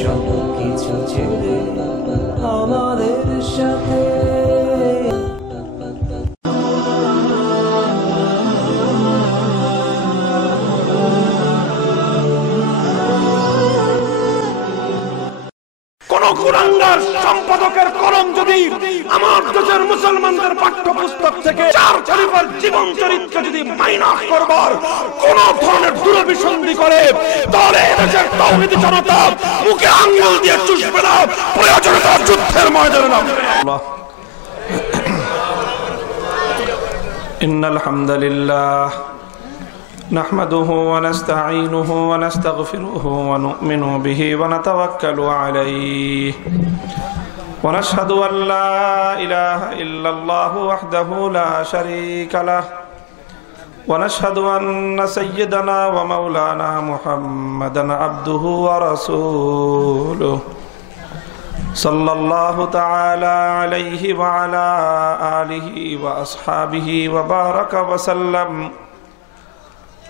সব কিছু ছেড়ে আমাদের সাথে কুরাঙ্গার সম্পাদকের কলম যদি আমার দেশের মুসলমানদের পাঠ্যপুস্তক থেকে চার খলিফার জীবন চরিত্র যদি মাইনাস করবার কোন ধরনের দুরভিসন্ধি করে তাহলে এদেশের তাওহীদি জনতা মুখে আঙ্গুল দিয়ে চুষবে না, প্রয়োজনে তার যুদ্ধের ময়দানে নামবে। ইন্নাল হামদুলিল্লাহ نحمده ونستعينه ونستغفره ونؤمن به ونتوكل عليه ونشهد أن لا إله إلا الله وحده لا شريك له ونشهد أن سيدنا ومولانا محمدا عبده ورسوله صلى الله تعالى عليه وعلى آله وأصحابه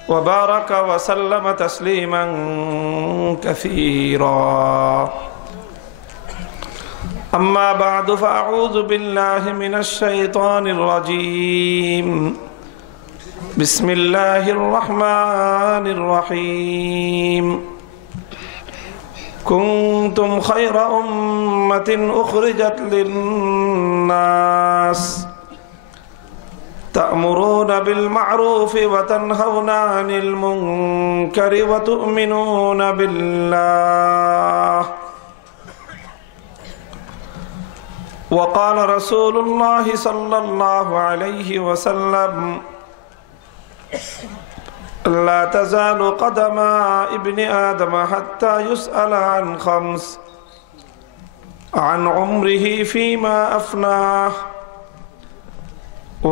وبارك وسلم تسليما كثيرا أما بعد فأعوذ بالله من الشيطان الرجيم بسم الله الرحمن الرحيم كنتم خير أمة أخرجت للناس تأمرون بالمعروف وتنهون عن المنكر وتؤمنون بالله وقال رسول الله صلى الله عليه وسلم لا تزال قدم ابن آدم حتى يسأل عن خمس عن عمره فيما أفناه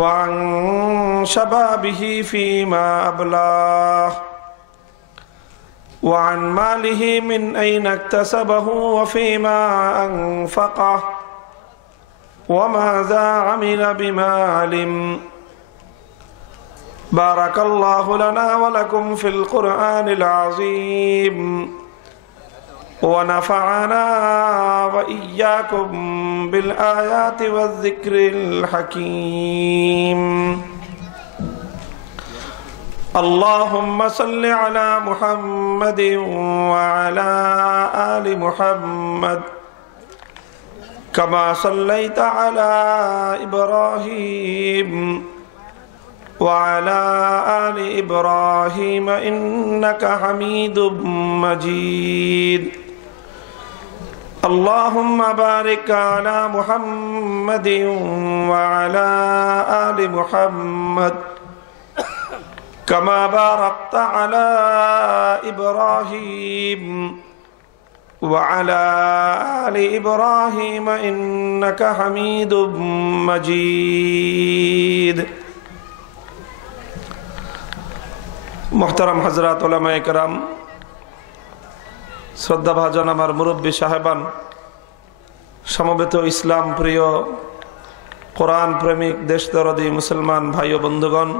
وعن شبابه فيما أبلاه وعن ماله من أين اكتسبه وفيما أنفقه وماذا عمل بما علم بارك الله لنا ولكم في القرآن العظيم ونفعنا وإياكم بالآيات والذكر الحكيم اللهم صل على محمد وعلى آل محمد كما صليت على إبراهيم وعلى آل إبراهيم إنك حميد مجيد اللهم بارك على محمد وعلى آل محمد كما باركت على إبراهيم وعلى آل إبراهيم إنك حميد مجيد محترم حضرات علماء کرام শ্রদ্ধাভাজন আমার মুরব্বী সাহেবান, সমবেত ইসলাম প্রিয় কোরআন প্রেমিক দেশদরদী মুসলমান ভাই ও বন্ধুগণ,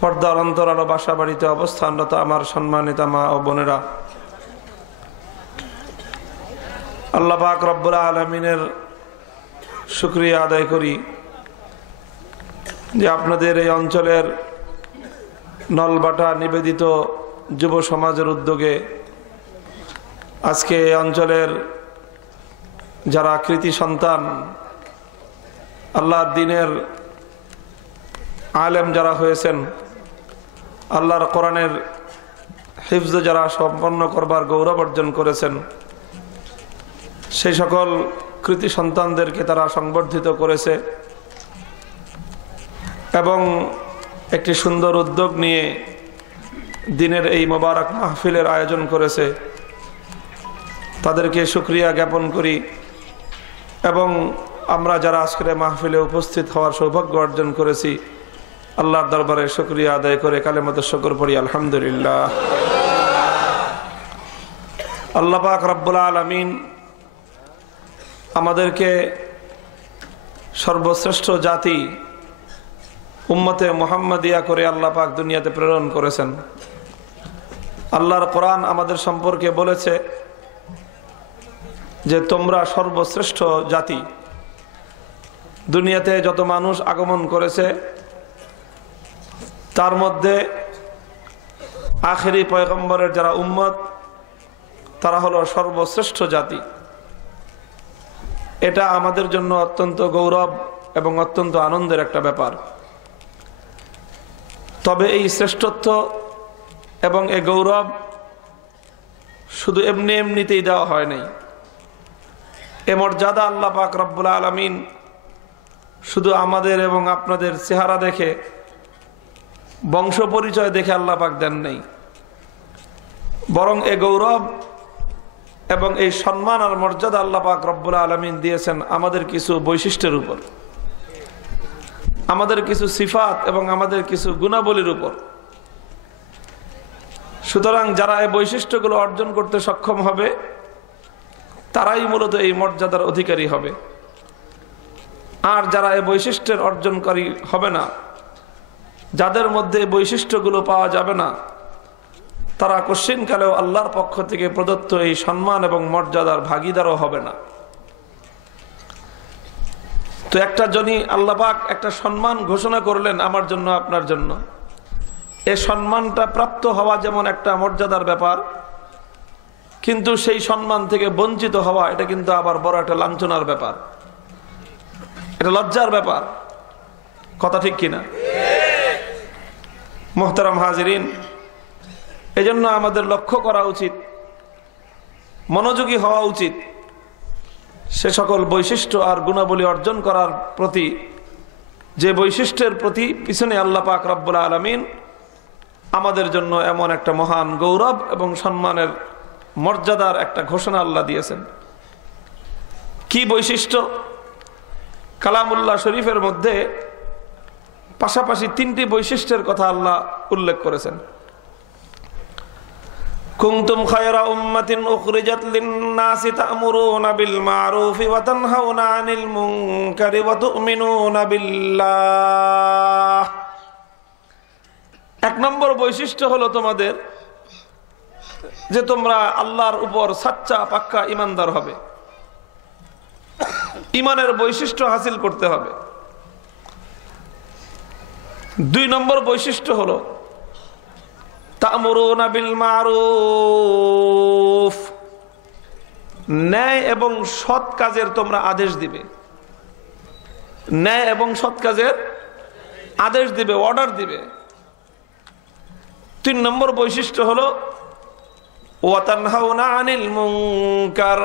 পর্দার অন্তরাল ও বাসা বাড়িতে অবস্থানরত আমার সম্মানিত মা ও বোনেরা, আল্লাহ পাক রব্বুল আলামিনের শুকরিয়া আদায় করি যে আপনাদের এই অঞ্চলের নলবাটা নিবেদিত যুব সমাজের উদ্যোগে আজকে এই অঞ্চলের যারা কৃতি সন্তান, আল্লাহর দ্বীনের আলেম যারা হয়েছেন, আল্লাহর কোরআনের হিফজ যারা সম্পন্ন করবার গৌরব অর্জন করেছেন, সেই সকল কৃতি সন্তানদেরকে তারা সংবর্ধিত করেছে এবং একটি সুন্দর উদ্যোগ নিয়ে দিনের এই মোবারক মাহফিলের আয়োজন করেছে। তাদেরকে শুকরিয়া জ্ঞাপন করি এবং আমরা যারা আজকের মাহফিলে উপস্থিত হওয়ার সৌভাগ্য অর্জন করেছি, আল্লাহর দরবারে শুকরিয়া আদায় করে কালেমাতুশ শুকর পড়ি আলহামদুলিল্লাহ। আল্লাহ পাক রব্বুল আলামিন আমাদেরকে সর্বশ্রেষ্ঠ জাতি উম্মতে মুহাম্মাদিয়া করে আল্লাহ পাক দুনিয়াতে প্রেরণ করেছেন। আল্লাহর কোরআন আমাদের সম্পর্কে বলেছে যে তোমরা সর্বশ্রেষ্ঠ জাতি। দুনিয়াতে যত মানুষ আগমন করেছে তার মধ্যে আখেরি পয়গম্বরের যারা উম্মত তারা হলো সর্বশ্রেষ্ঠ জাতি। এটা আমাদের জন্য অত্যন্ত গৌরব এবং অত্যন্ত আনন্দের একটা ব্যাপার। তবে এই শ্রেষ্ঠত্ব এবং এই গৌরব শুধু এমনিতেই দেওয়া হয় নাই। এ মর্যাদা আল্লাহ পাক রব্বুল আলামিন শুধু আমাদের এবং আপনাদের চেহারা দেখে, বংশ পরিচয় দেখে আল্লাহ পাক দেন নাই, বরং এই গৌরব এবং এই সম্মান আর মর্যাদা আল্লাহ পাক রব্বুল আলামিন দিয়েছেন আমাদের কিছু বৈশিষ্ট্যের উপর, আমাদের কিছু সিফাত এবং আমাদের কিছু গুণাবলীর উপর। সুতরাং যারা এই বৈশিষ্ট্যগুলো অর্জন করতে সক্ষম হবে তারাই মূলত এই মর্যাদার অধিকারী হবে। আর যারা এই বৈশিষ্ট্যের অর্জনকারী হবে না, যাদের মধ্যে এই বৈশিষ্ট্যগুলো পাওয়া যাবে না, তারা কশ্চিনকালেও আল্লাহর পক্ষ থেকে প্রদত্ত এই সম্মান এবং মর্যাদার ভাগীদারও হবে না। তো একটা জনই আল্লাহ পাক একটা সম্মান ঘোষণা করলেন আমার জন্য, আপনার জন্য। এই সম্মানটা প্রাপ্ত হওয়া যেমন একটা মর্যাদার ব্যাপার, কিন্তু সেই সম্মান থেকে বঞ্চিত হওয়া এটা কিন্তু আবার বড় একটা লাঞ্ছনার ব্যাপার, এটা লজ্জার ব্যাপার। কথা ঠিক কিনা? মুহতারাম হাজিরিন, এজন্য আমাদের লক্ষ্য করা উচিত, মনোযোগী হওয়া উচিত সে সকল বৈশিষ্ট্য আর গুণাবলী অর্জন করার প্রতি, যে বৈশিষ্ট্যের প্রতি পিছনে আল্লাহ পাক রব্বুল আলামিন আমাদের জন্য এমন একটা মহান গৌরব এবং সম্মানের মর্যাদার একটা ঘোষণা আল্লাহ দিয়েছেন। কি বৈশিষ্ট্য? কালামুল্লাহ শরীফের মধ্যে পাশাপাশি তিনটি বৈশিষ্ট্যের কথা আল্লাহ উল্লেখ করেছেন। কুনতুম খায়রা উম্মাতিন উখরিজাত লিন-নাসি তা'মুরুনা বিল মা'রুফি ওয়া তানহাউনা আনিল মুনকারি ওয়া তু'মিনুনা বিল্লাহ। এক নম্বর বৈশিষ্ট্য হলো তোমাদের যে তোমরা আল্লাহর উপর সাচ্চা পাক্কা ইমানদার হবে, ইমানের বৈশিষ্ট্য হাসিল করতে হবে। দুই নম্বর বৈশিষ্ট্য হলো তা'মুরুনা বিল মা'রুফ, ন্যায় এবং সৎ কাজের তোমরা আদেশ দিবে, ন্যায় এবং সৎ কাজের আদেশ দিবে, অর্ডার দিবে। তিন নম্বর বৈশিষ্ট্য হলো ওয়া তানহাউনা আনিল মুনকার,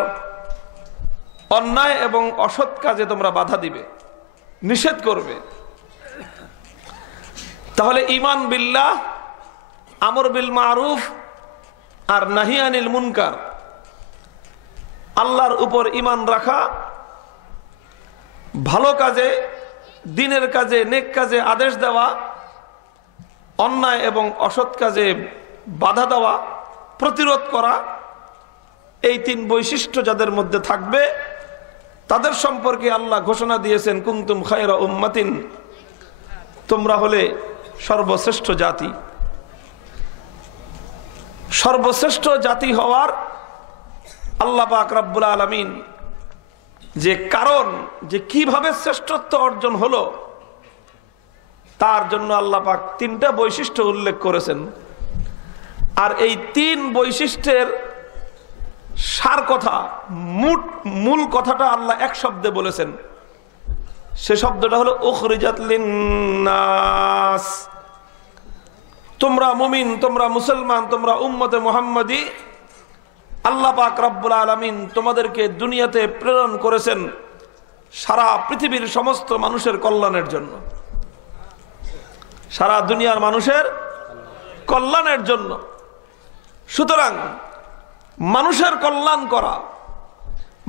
অন্যায় এবং অসৎ কাজে তোমরা বাধা দিবে, নিষেধ করবে। তাহলে ঈমান বিল্লাহ, আমর বিল মারুফ আর নাহি আনিল মুনকার, আল্লাহর উপর ঈমান রাখা, ভালো কাজে, দ্বীনের কাজে, নেক কাজে আদেশ দেওয়া, অন্যায় এবং অসৎ কাজে বাধা দেওয়া, প্রতিরোধ করা, এই তিন বৈশিষ্ট্য যাদের মধ্যে থাকবে তাদের সম্পর্কে আল্লাহ ঘোষণা দিয়েছেন কুনতুম খায়রা উম্মাতিন, তোমরা হলে সর্বশ্রেষ্ঠ জাতি। সর্বশ্রেষ্ঠ জাতি হওয়ার আল্লাহ পাক রব্বুল আলামিন যে কারণ, যে কিভাবে শ্রেষ্ঠত্ব অর্জন হলো, তার জন্য আল্লাহ পাক তিনটা বৈশিষ্ট্য উল্লেখ করেছেন। আর এই তিন বৈশিষ্ট্যের সার কথা, মূল কথাটা আল্লাহ এক শব্দে বলেছেন। সে শব্দটা হলো উখরিজাত লিন-নাস। তোমরা মুমিন, তোমরা মুসলমান, তোমরা উম্মতে মুহাম্মাদি, আল্লাহ পাক রব্বুল আলামিন তোমাদেরকে দুনিয়াতে প্রেরণ করেছেন সারা পৃথিবীর সমস্ত মানুষের কল্যাণের জন্য, সারা দুনিয়ার মানুষের কল্যাণের জন্য। সুতরাং মানুষের কল্যাণ করা,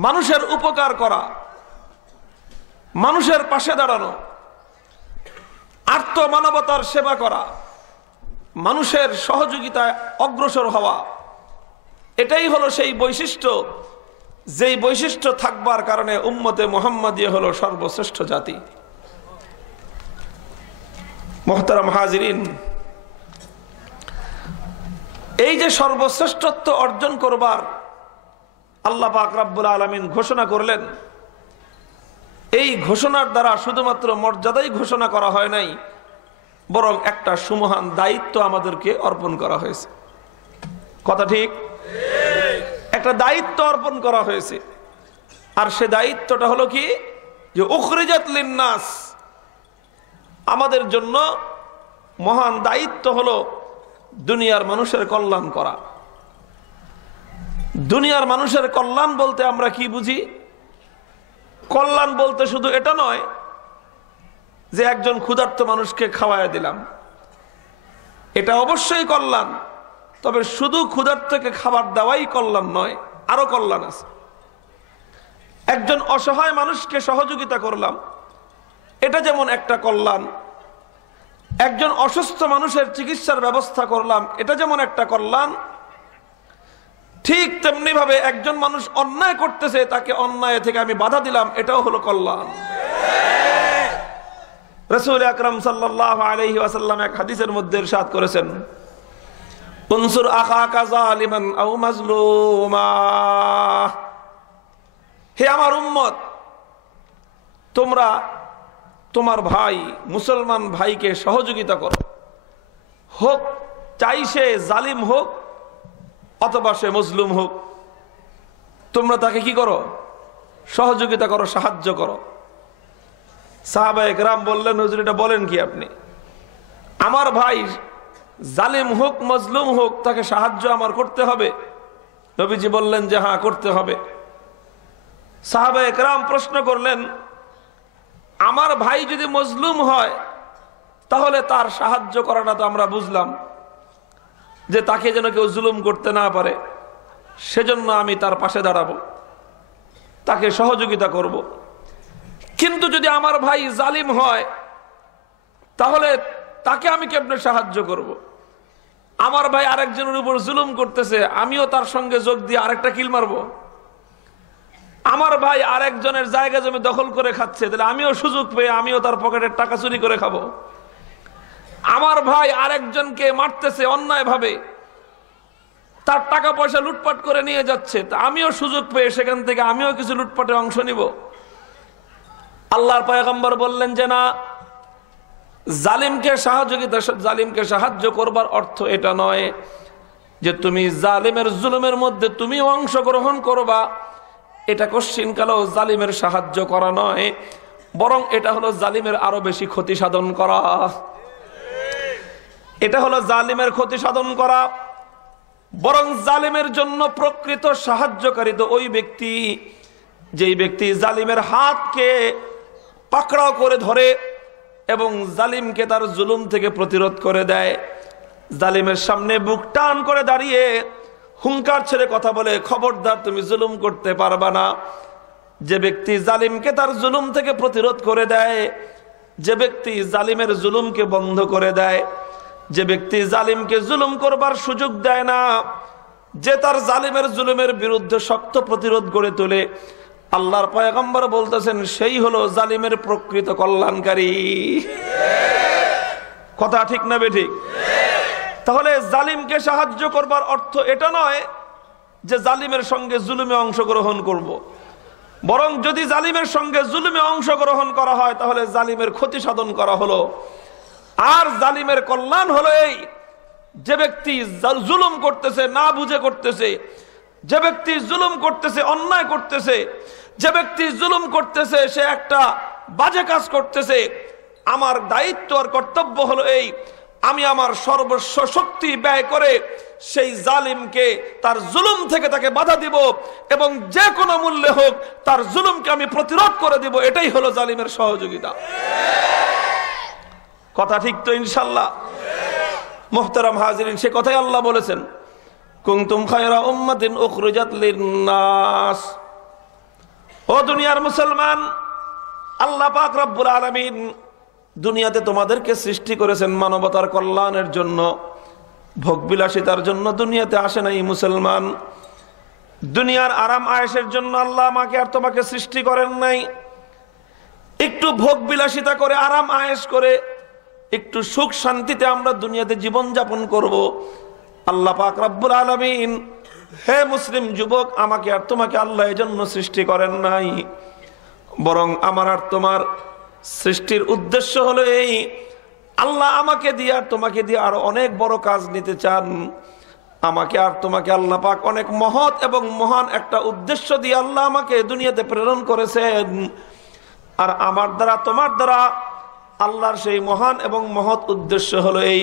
মানুষের উপকার করা, মানুষের পাশে দাঁড়ানো, আর্তমানবতার সেবা করা, মানুষের সহযোগিতায় অগ্রসর হওয়া, এটাই হলো সেই বৈশিষ্ট্য, যেই বৈশিষ্ট্য থাকবার কারণে উম্মতে মুহাম্মাদিয়া হলো সর্বশ্রেষ্ঠ জাতি। মুহতারাম হাজিরিন, এই যে সর্বশ্রেষ্ঠত্ব অর্জন করবার আল্লাহ পাক রব্বুল আলামিন ঘোষণা করলেন, এই ঘোষণার দ্বারা শুধুমাত্র মর্যাদাই ঘোষণা করা হয় নাই, বরং একটা সুমহান দায়িত্ব আমাদেরকে অর্পণ করা হয়েছে। কথা ঠিক? একটা দায়িত্ব অর্পণ করা হয়েছে। আর সে দায়িত্বটা হলো কি, যে উখরিজাত লিন্নাস, আমাদের জন্য মহান দায়িত্ব হলো দুনিয়ার মানুষের কল্যাণ করা। দুনিয়ার মানুষের কল্যাণ বলতে আমরা কি বুঝি? কল্যাণ বলতে শুধু এটা নয় যে একজন ক্ষুধার্ত মানুষকে খাওয়ায় দিলাম, এটা অবশ্যই কল্যাণ, তবে শুধু ক্ষুধার্তকে খাবার দেওয়াই কল্যাণ নয়, আরো কল্যাণ আছে। একজন অসহায় মানুষকে সহযোগিতা করলাম, এটা যেমন একটা কল্যাণ। একজন অসুস্থ মানুষের চিকিৎসার ব্যবস্থা করলাম, এটা যেমন একটা কল্যাণ, ঠিক তেমনি ভাবে একজন মানুষ অন্যায় করতেছে, তাকে অন্যায় থেকে আমি বাধা দিলাম, এটাও হলো কল্যাণ। রাসূল আকরাম সাল্লাল্লাহু আলাইহি ওয়াসাল্লাম এক হাদিসের মধ্যে ইরশাদ করেছেন, উনসুর আখাকা যালিমান আও মাজলুমা, হে আমার উম্মত, তোমরা তোমার ভাই মুসলমান ভাইকে সহযোগিতা করো, হোক চাই সে জালিম হোক অথবা সে মজলুম হোক, তোমরা তাকে কি করো? সহযোগিতা করো, সাহায্য করো। সাহাবায়ে কেরাম বললেন, হুজুর এটা বলেন কি আপনি? আমার ভাই জালিম হোক মজলুম হোক, তাকে সাহায্য আমার করতে হবে? নবীজি বললেন যে হ্যাঁ, করতে হবে। সাহাবায়ে কেরাম প্রশ্ন করলেন, আমার ভাই যদি মজলুম হয় তাহলে তার সাহায্য করাটা তো আমরা বুঝলাম যে তাকে যেন কেউ জুলুম করতে না পারে, সেজন্য আমি তার পাশে দাঁড়াবো, তাকে সহযোগিতা করব। কিন্তু যদি আমার ভাই জালিম হয় তাহলে তাকে আমি কেমনে সাহায্য করব? আমার ভাই আরেকজনের উপর জুলুম করতেছে, আমিও তার সঙ্গে যোগ দিয়ে আরেকটা কিল মারবো? আমার ভাই আরেকজনের জায়গা জমি দখল করে খাচ্ছে, তাহলে আমিও সুযোগ পেয়ে আমিও তার পকেটের টাকা চুরি করে খাবো? আমার ভাই আরেকজনকে মারতেছে অন্যায় ভাবে, তার টাকা পয়সা লুটপাট করে নিয়ে যাচ্ছে, তা আমিও সুযোগ পেয়ে সেখান থেকে আমিও কিছু লুটপাটে অংশ নিব? আল্লাহর পয়গম্বর বললেন যে না, জালিমকে সাহায্য করবার অর্থ এটা নয় যে তুমি জালিমের জুলুমের মধ্যে তুমিও অংশগ্রহণ করবা, এটা কশ্চিনকালেও জালিমের সাহায্য করা নয়, বরং এটা হলো জালিমের আরো বেশি ক্ষতি সাধন করা। এটা হলো জালিমের ক্ষতি সাধন করা। বরং জালিমের জন্য প্রকৃত সাহায্যকারী তো ওই ব্যক্তি, যেই ব্যক্তি জালিমের হাতকে পাকড়াও করে ধরে এবং জালিমকে তার জুলুম থেকে প্রতিরোধ করে দেয়, জালিমের সামনে বুক টান করে দাঁড়িয়ে হুঙ্কার ছেড়ে কথা বলে, খবরদার তুমি জুলুম করতে পারবা না। যে ব্যক্তি জালিমকে তার জুলুম থেকে প্রতিরোধ করে দেয়, যে ব্যক্তি জালিমের জুলুমকে বন্ধ করে দেয়, যে ব্যক্তি জালিমকে জুলুম করবার সুযোগ দেয় না, যে তার জালিমের জুলুমের বিরুদ্ধে শক্ত প্রতিরোধ গড়ে তোলে, আল্লাহর পয়গম্বর বলতেছেন সেই হলো জালিমের প্রকৃত কল্যাণকারী। কথা ঠিক না বেঠিক? তাহলে জালিমকে সাহায্য করবার অর্থ এটা নয় যে জালিমের সঙ্গে জুলুমে অংশগ্রহণ করব, বরং যদি জালিমের সঙ্গে জুলুমে অংশগ্রহণ করা হয় তাহলে জালিমের ক্ষতি সাধন করা হলো। আর জালিমের কল্যাণ হলো এই, যে ব্যক্তি জুলুম করতেছে না বুঝে করতেছে, যে ব্যক্তি জুলুম করতেছে অন্যায় করতেছে, যে ব্যক্তি জুলুম করতেছে সে একটা বাজে কাজ করতেছে, আমার দায়িত্ব আর কর্তব্য হলো এই, আমি আমার সর্বস্ব শক্তি ব্যয় করে সেই জালিমকে তার জুলুম থেকে তাকে বাধা দিব এবং যে কোনো মূল্যে হোক তার জুলুমকে আমি প্রতিরোধ করে দিব। এটাই হলো জালিমের সহযোগিতা। কথা ঠিক তো ইনশাআল্লাহ? মুহতারাম হাজিরিন, সে কথাই আল্লাহ বলেছেন, কুনতুম খায়রা উম্মাতিন উখরিজাত লিন-নাস। ও দুনিয়ার মুসলমান, আল্লাহ পাক রব্বুল আলামিন দুনিয়াতে তোমাদেরকে সৃষ্টি করেছেন মানবতার কল্যাণের জন্য, ভোগবিলাসিতার জন্য দুনিয়াতে আসে নাই মুসলমান। দুনিয়ার আরাম আয়েশের জন্য আল্লাহ আমাকে আর তোমাকে সৃষ্টি করেন নাই। একটু ভোগবিলাসিতা করে আরাম আয়েশ করে একটু সুখ শান্তিতে আমরা দুনিয়াতে জীবন যাপন করব, আল্লাহ পাক রব্বুল আলামিন, হে মুসলিম যুবক, আমাকে আর তোমাকে আল্লাহ এজন্য সৃষ্টি করেন নাই, বরং আমার আর তোমার সৃষ্টির উদ্দেশ্য হলো এই, আল্লাহ আমাকে দিয়ে আর তোমাকে দিয়ে আরো অনেক বড় কাজ নিতে চান। আমাকে আর তোমাকে আল্লাহ পাক অনেক মহৎ এবং মহান একটা উদ্দেশ্য দিয়ে আল্লাহ আমাকে দুনিয়াতে প্রেরণ করেছেন। আর আমার দ্বারা তোমার দ্বারা আল্লাহর সেই মহান এবং মহৎ উদ্দেশ্য হলো এই,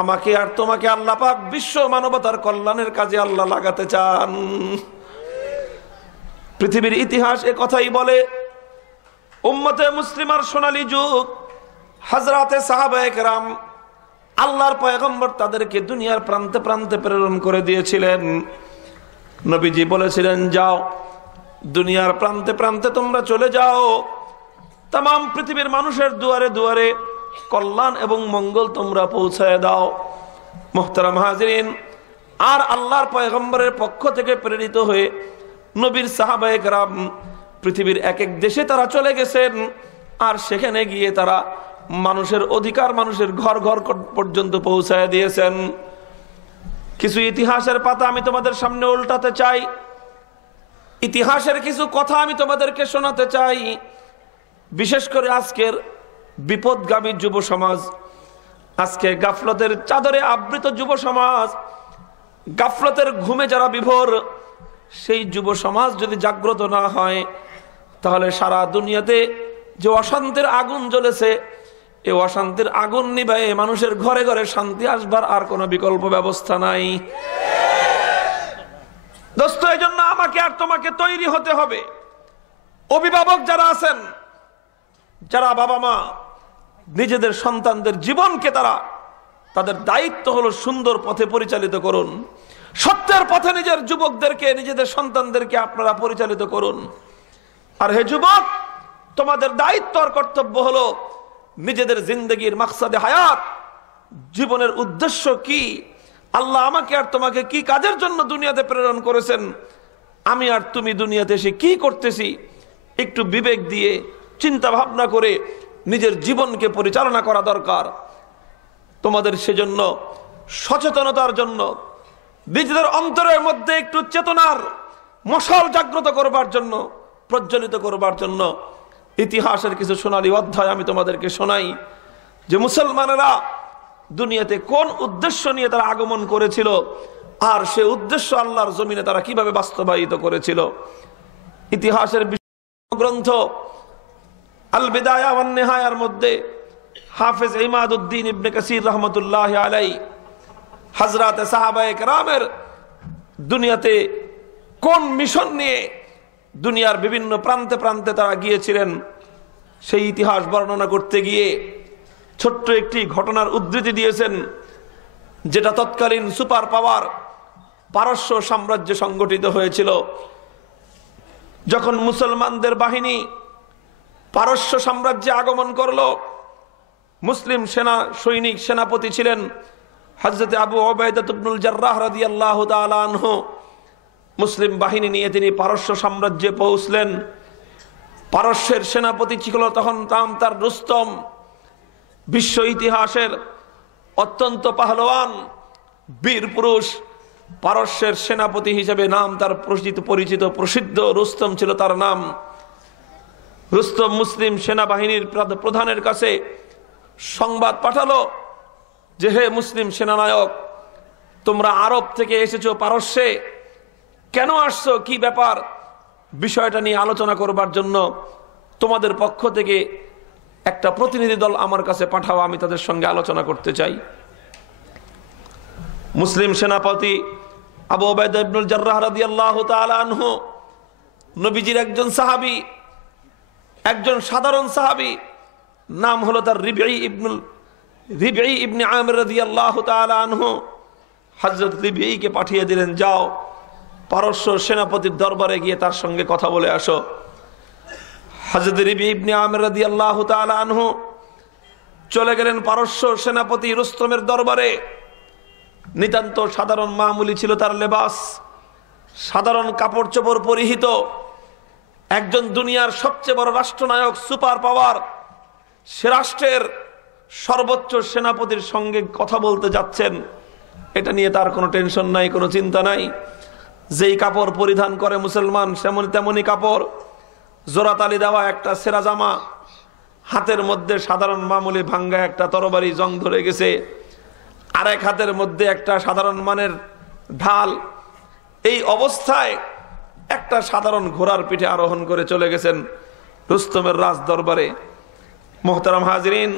আমাকে আর তোমাকে আল্লাহ পাক বিশ্ব মানবতার কল্যাণের কাজে আল্লাহ লাগাতে চান। পৃথিবীর ইতিহাস এ কথাই বলে, উম্মতে মুসলিমার সোনালী যুগ, হযরতে সাহাবায়ে কেরাম, আল্লাহর পয়গম্বর তাদেরকে দুনিয়ার প্রান্তে প্রান্তে প্রেরণ করে দিয়েছিলেন। নবীজি বলেছিলেন, যাও দুনিয়ার প্রান্তে প্রান্তে তোমরা চলে যাও, তাম পৃথিবীর মানুষের দুয়ারে দুয়ারে কল্যাণ এবং মঙ্গল তোমরা পৌঁছায় দাও। মুহতারাম হাজিরিন, আর আল্লাহর পয়গম্বরের পক্ষ থেকে প্রেরিত হয়ে নবীর সাহাবায়ে কেরাম পৃথিবীর এক এক দেশে তারা চলে গেছেন। আর সেখানে গিয়ে তারা মানুষের অধিকার, মানুষের ঘর ঘর পর্যন্ত পৌঁছায় দিয়েছেন। কিছু ইতিহাসের পাতা আমি তোমাদের সামনে উল্টাতে চাই, ইতিহাসের কিছু কথা আমি তোমাদেরকে শোনাতে চাই। বিশেষ করে আজকের বিপদগামী যুব সমাজ, আজকে গাফলতের চাদরে আবৃত যুব সমাজ, গাফলতের ঘুমে যারা বিভোর, সেই যুব সমাজ যদি জাগ্রত না হয়, তাহলে সারা দুনিয়াতে যে অশান্তির আগুন জ্বলেছে, এই অশান্তির আগুন নিভায়ে মানুষের ঘরে ঘরে শান্তি আসবার আর কোনো বিকল্প ব্যবস্থা নাই। দোস্ত, এই জন্য আমাকে আর তোমাকে তৈরি হতে হবে। অভিভাবক যারা আছেন, যারা বাবা মা, নিজেদের সন্তানদের জীবনকে তাদের দায়িত্ব হলো সুন্দর পথে পরিচালিত করুন। সত্যের পথে নিজের যুবকদেরকে, নিজেদের সন্তানদেরকে আপনারা পরিচালিত করুন। আর হে যুবক, তোমাদের দায়িত্ব আর কর্তব্য হলো নিজেদের জিন্দগির মাকসাদে হায়াত, জীবনের উদ্দেশ্য কি, আল্লাহ আমাকে আর তোমাকে কি কাজের জন্য দুনিয়াতে প্রেরণ করেছেন, আমি আর তুমি দুনিয়াতে এসে কি করতেছি, একটু বিবেক দিয়ে চিন্তা ভাবনা করে নিজের জীবনকে পরিচালনা করা দরকার। তোমাদের সেজন্য সচেতনতার জন্য, নিজেদের অন্তরের মধ্যে একটু চেতনার মশাল জাগ্রত করবার জন্য, প্রজ্বলিত করবার জন্য ইতিহাসের কিছু সোনালী অধ্যায় আমি তোমাদেরকে শোনাই, যে মুসলমানেরা দুনিয়াতে কোন উদ্দেশ্য নিয়ে তারা আগমন করেছিল, আর সে উদ্দেশ্য আল্লাহর জমিনে তারা কিভাবে বাস্তবায়িত করেছিল। ইতিহাসের গ্রন্থ আল বিদায়া ওয়ান নিহায়ার মধ্যে হাফেজ ইমাদউদ্দিন ইবনে কাসির রহমতুল্লাহ আলাইহি হযরতে সাহাবায়ে কেরামের দুনিয়াতে কোন মিশন নিয়ে দুনিয়ার বিভিন্ন প্রান্তে প্রান্তে তারা গিয়েছিলেন, সেই ইতিহাস বর্ণনা করতে গিয়ে ছোট্ট একটি ঘটনার উদ্ধৃতি দিয়েছেন, যেটা তৎকালীন সুপার পাওয়ার পারস্য সাম্রাজ্যে সংগঠিত হয়েছিল। যখন মুসলমানদের বাহিনী পারস্য সাম্রাজ্যে আগমন করলো, মুসলিম সৈনিক সেনাপতি ছিলেন হযরত আবু উবাইদা ইবনুল জাররাহ রাদিয়াল্লাহু তাআলা আনহু। মুসলিম বাহিনী নিয়ে তিনি পারস্য সাম্রাজ্যে পৌঁছলেন। পারস্যের সেনাপতি ছিল তখন তার রুস্তম, বিশ্ব ইতিহাসের অত্যন্ত বীর পুরুষ। পারস্যের সেনাপতি হিসেবে নাম তার পরিচিত প্রসিদ্ধ রুস্তম ছিল তার নাম। রুস্তম মুসলিম সেনাবাহিনীর প্রধানের কাছে সংবাদ পাঠালো যে, হে মুসলিম সেনানায়ক, তোমরা আরব থেকে এসেছো পারস্যে, কেন আসছো, কি ব্যাপার, বিষয়টা নিয়ে আলোচনা করবার জন্য তোমাদের পক্ষ থেকে একটা প্রতিনিধি দল আমার কাছে পাঠাও, আমি তাদের সঙ্গে আলোচনা করতে চাই। মুসলিম সেনাপতি আবু উবাইদা ইবনুল জাররাহ রাদিয়াল্লাহু তাআলা আনহু নবীজির একজন সাহাবী, একজন সাধারণ সাহাবী, নাম হলো তার রিবঈ ইবনে আমির রাদিয়াল্লাহু তাআলা আনহু। হযরত রিবঈকে পাঠিয়ে দিলেন, যাও পারস্য সেনাপতির দরবারে গিয়ে তার সঙ্গে কথা বলে আসো। হযরত রিবঈ ইবনে আমির রাদিয়াল্লাহু তাআলা আনহু চলে গেলেন পারস্য সেনাপতি রুস্তমের দরবারে। নিতান্ত সাধারণ মামুলি ছিল তার লেবাস, সাধারণ কাপড় চোপড় পরিহিত। একজন দুনিয়ার সবচেয়ে বড় রাষ্ট্রনায়ক, সুপার পাওয়ার, সে রাষ্ট্রের সর্বোচ্চ সেনাপতির সঙ্গে কথা বলতে যাচ্ছেন। এটা নিয়ে তার কোনো টেনশন নাই, কোনো চিন্তা নাই। যেই কাপড় পরিধান করে মুসলমান তেমনই কাপড়, জোড়াতালি দেওয়া একটা সেরা জামা, হাতের মধ্যে সাধারণ মামুলি ভাঙ্গা একটা তরবারি জং ধরে গেছে, আরেক হাতের মধ্যে একটা সাধারণ মানের ঢাল। এই অবস্থায় একটা সাধারণ ঘোড়ার পিঠে আরোহণ করে চলে গেছেন রুস্তমের রাজ দরবারে। মোহতারাম হাজরিন,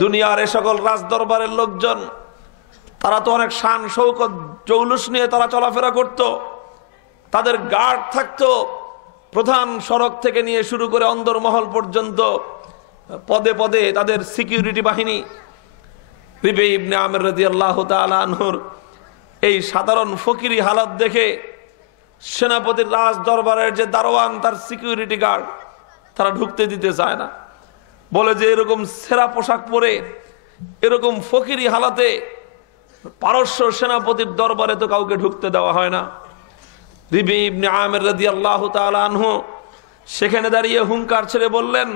দুনিয়ার এ সকল রাজ দরবারের লোকজন তারা তো অনেক শান শৌকত জৌলুস নিয়ে তারা চলাফেরা করত। তাদের গার্ড থাকতো প্রধান সড়ক থেকে নিয়ে শুরু করে অন্দরমহল পর্যন্ত, পদে পদে তাদের সিকিউরিটি বাহিনী। রিবঈ ইবনে আমির রাদিয়াল্লাহু তাআলা আনহুর এই সাধারণ ফকিরি হালত দেখে সেনাপতির রাজ দরবারের যে দারোয়ান, তার সিকিউরিটি গার্ড, তারা ঢুকতে দিতে চায় না। বলে যে এরকম সেরা পোশাক পরে এরকম ফকিরি হালাতে পারস্য সেনাপতির দরবারে তো কাউকে ঢুকতে দেওয়া হয় না। রিবঈ ইবনে আমির রাদিয়াল্লাহু তাআলা আনহু সেখানে দাঁড়িয়ে হুঙ্কার ছেড়ে বললেন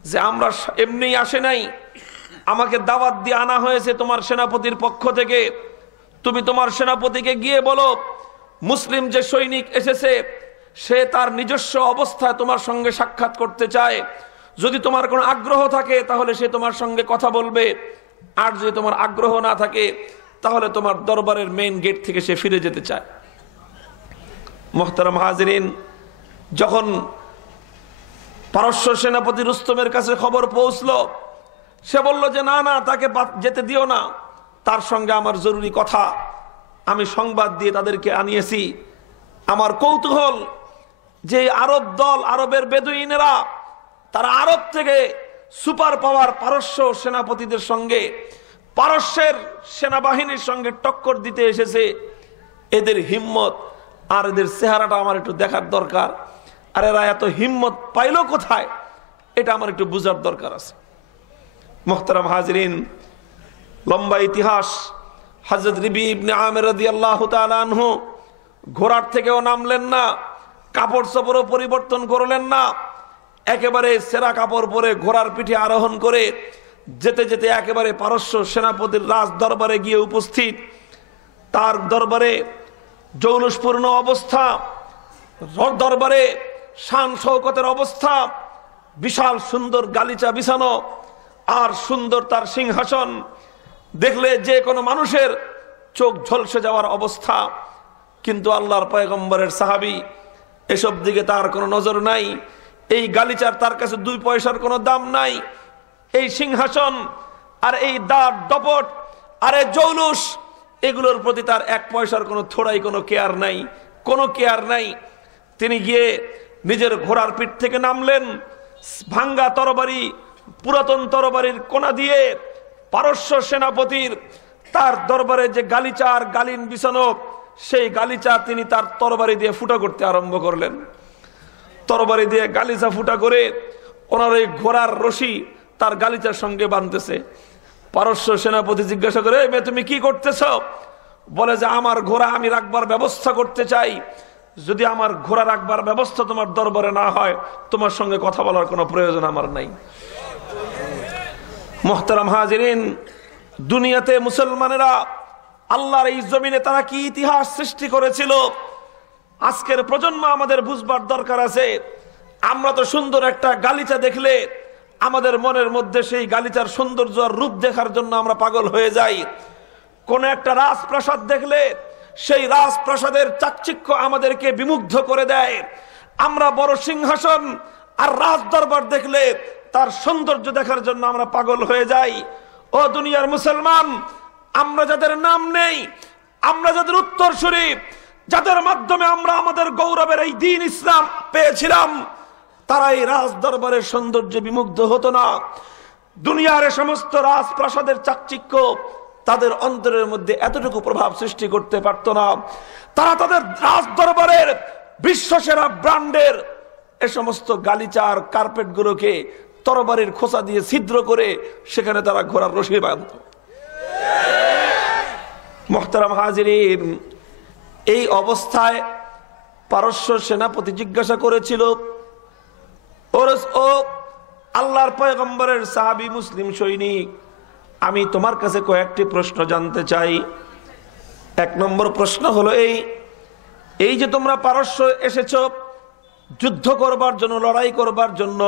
যে আমরা এমনিই আসে নাই, আমাকে দাওয়াত দিয়ে আনা হয়েছে তোমার সেনাপতির পক্ষ থেকে। তুমি তোমার সেনাপতিকে গিয়ে বলো মুসলিম যে সৈনিক এসেছে সে তার নিজস্ব অবস্থায় তোমার সঙ্গে সাক্ষাৎ করতে চায়। যদি তোমার কোনো আগ্রহ থাকে তাহলে সে তোমার সঙ্গে কথা বলবে, আর যদি তোমার আগ্রহ না থাকে তাহলে তোমার দরবারের মেইন গেট থেকে সে ফিরে যেতে চায়। মুহতারাম হাজিরিন, যখন পারস্য সেনাপতি রুস্তমের কাছে খবর পৌঁছলো, সে বলল যে না না, তাকে যেতে দিও না, তার সঙ্গে আমার জরুরি কথা। আমি সংবাদ দিয়ে তাদেরকে আনিয়েছি। আমার কৌতূহল যে আরব দল, আরবের বেদুইনেরা, তারা আরব থেকে সুপার পাওয়ার পারস্য সেনাপতিদের সঙ্গে, পারস্যের সেনাবাহিনীর সঙ্গে টক্কর দিতে এসেছে। এদের হিম্মত আর এদের চেহারাটা আমার একটু দেখার দরকার। আর এরা এত হিম্মত পাইল কোথায়, এটা আমার একটু বুঝার দরকার আছে। মুহতারাম হাজিরিন, লম্বা ইতিহাস। হযরত রিবঈ ইবনে আমির রাদিয়াল্লাহু তাআলা আনহু ঘোড়ার থেকেও নামলেন না, কাপড় চোপড়ও পরিবর্তন করলেন না, একেবারে সেরা কাপড় পরে ঘোড়ার পিঠে আরোহণ করে যেতে যেতে একেবারে পারস্য সেনাপতির রাজ দরবারে গিয়ে উপস্থিত। তার দরবারে জৌলুসপূর্ণ অবস্থা, দরবারে শান শৌকতের অবস্থা, বিশাল সুন্দর গালিচা বিছানো আর সুন্দর তার সিংহাসন, দেখলে যে কোনো মানুষের চোখ ঝলসে যাওয়ার অবস্থা। কিন্তু আল্লাহর পয়গম্বরের সাহাবী, এসব দিকে তার কোনো নজর নাই। এই গালিচার তার কাছে 2 পয়সার কোনো দাম নাই। এই সিংহাসন আর এই দাঁত ডপট আর এই জৌলুস, এগুলোর প্রতি তার 1 পয়সার কোনো থোড়াই কোনো কেয়ার নাই, কোনো কেয়ার নাই। তিনি গিয়ে নিজের ঘোড়ার পিঠ থেকে নামলেন, ভাঙ্গা তরবারি, পুরাতন তরবারির কোনা দিয়ে পারস্য সেনাপতির তার দরবারে যে গালিচা আর গালিন বিছানো, সেই গালিচা তিনি তার তরবারি দিয়ে ফুটা করতে আরম্ভ করলেন। তরবারি দিয়ে গালিচা ফুটা করে ওনার ওই ঘোড়ার রশি তার গালিচার সঙ্গে বাঁধতেছে। পারস্য সেনাপতি জিজ্ঞাসা করে, তুমি কি করতেছ? বলে যে আমার ঘোড়া আমি রাখবার ব্যবস্থা করতে চাই। যদি আমার ঘোড়া রাখবার ব্যবস্থা তোমার দরবারে না হয়, তোমার সঙ্গে কথা বলার কোনো প্রয়োজন আমার নাই। মুহতারাম হাজিরিন, দুনিয়াতে মুসলমানেরা আল্লাহর এই জমিনে তারা কি ইতিহাস সৃষ্টি করেছিল, আজকের প্রজন্ম আমাদের বুঝবার দরকার আছে। আমরা তো সুন্দর একটা গালিচা দেখলে আমাদের মনের মধ্যে সেই গালিচার সৌন্দর্য আর রূপ দেখার জন্য আমরা পাগল হয়ে যাই। কোন একটা রাজপ্রাসাদ দেখলে সেই রাজপ্রাসাদের চাকচিক্য আমাদেরকে বিমুগ্ধ করে দেয়। আমরা বড় সিংহাসন আর রাজ দরবার দেখলে তার সৌন্দর্য দেখার জন্য আমরা পাগল হয়ে যাই। ও দুনিয়ার মুসলমান, আমরা যাদের নাম নেই, আমরা যাদের উত্তরসূরি, যাদের মাধ্যমে আমরা আমাদের গৌরবের এই দ্বীন ইসলাম পেয়েছিলাম, তারা এই রাজ দরবারের সৌন্দর্যে বিমুগ্ধ হতো না। দুনিয়ার সমস্ত রাজপ্রাসাদের চাকচিক্য তাদের অন্তরের মধ্যে এতটুকু প্রভাব সৃষ্টি করতে পারত না। তারা তাদের রাজ দরবারের বিশ্বসেরা ব্র্যান্ডের এ সমস্ত গালিচা আর কার্পেট গুলোকে তরবারির খোসা দিয়ে ছিদ্র করে সেখানে তারা ঘোড়ার রশি বাঁধত। মুহতারাম হাজিরিন, এই অবস্থায় পারস্য সেনাপতি জিজ্ঞাসা করেছিল, ও আল্লাহর পয়গম্বরের সাহাবী মুসলিম সৈনিক, আমি তোমার কাছে কয়েকটি প্রশ্ন জানতে চাই। 1 নম্বর প্রশ্ন হলো এই যে তোমরা পারস্য এসেছো যুদ্ধ করবার জন্য, লড়াই করবার জন্য,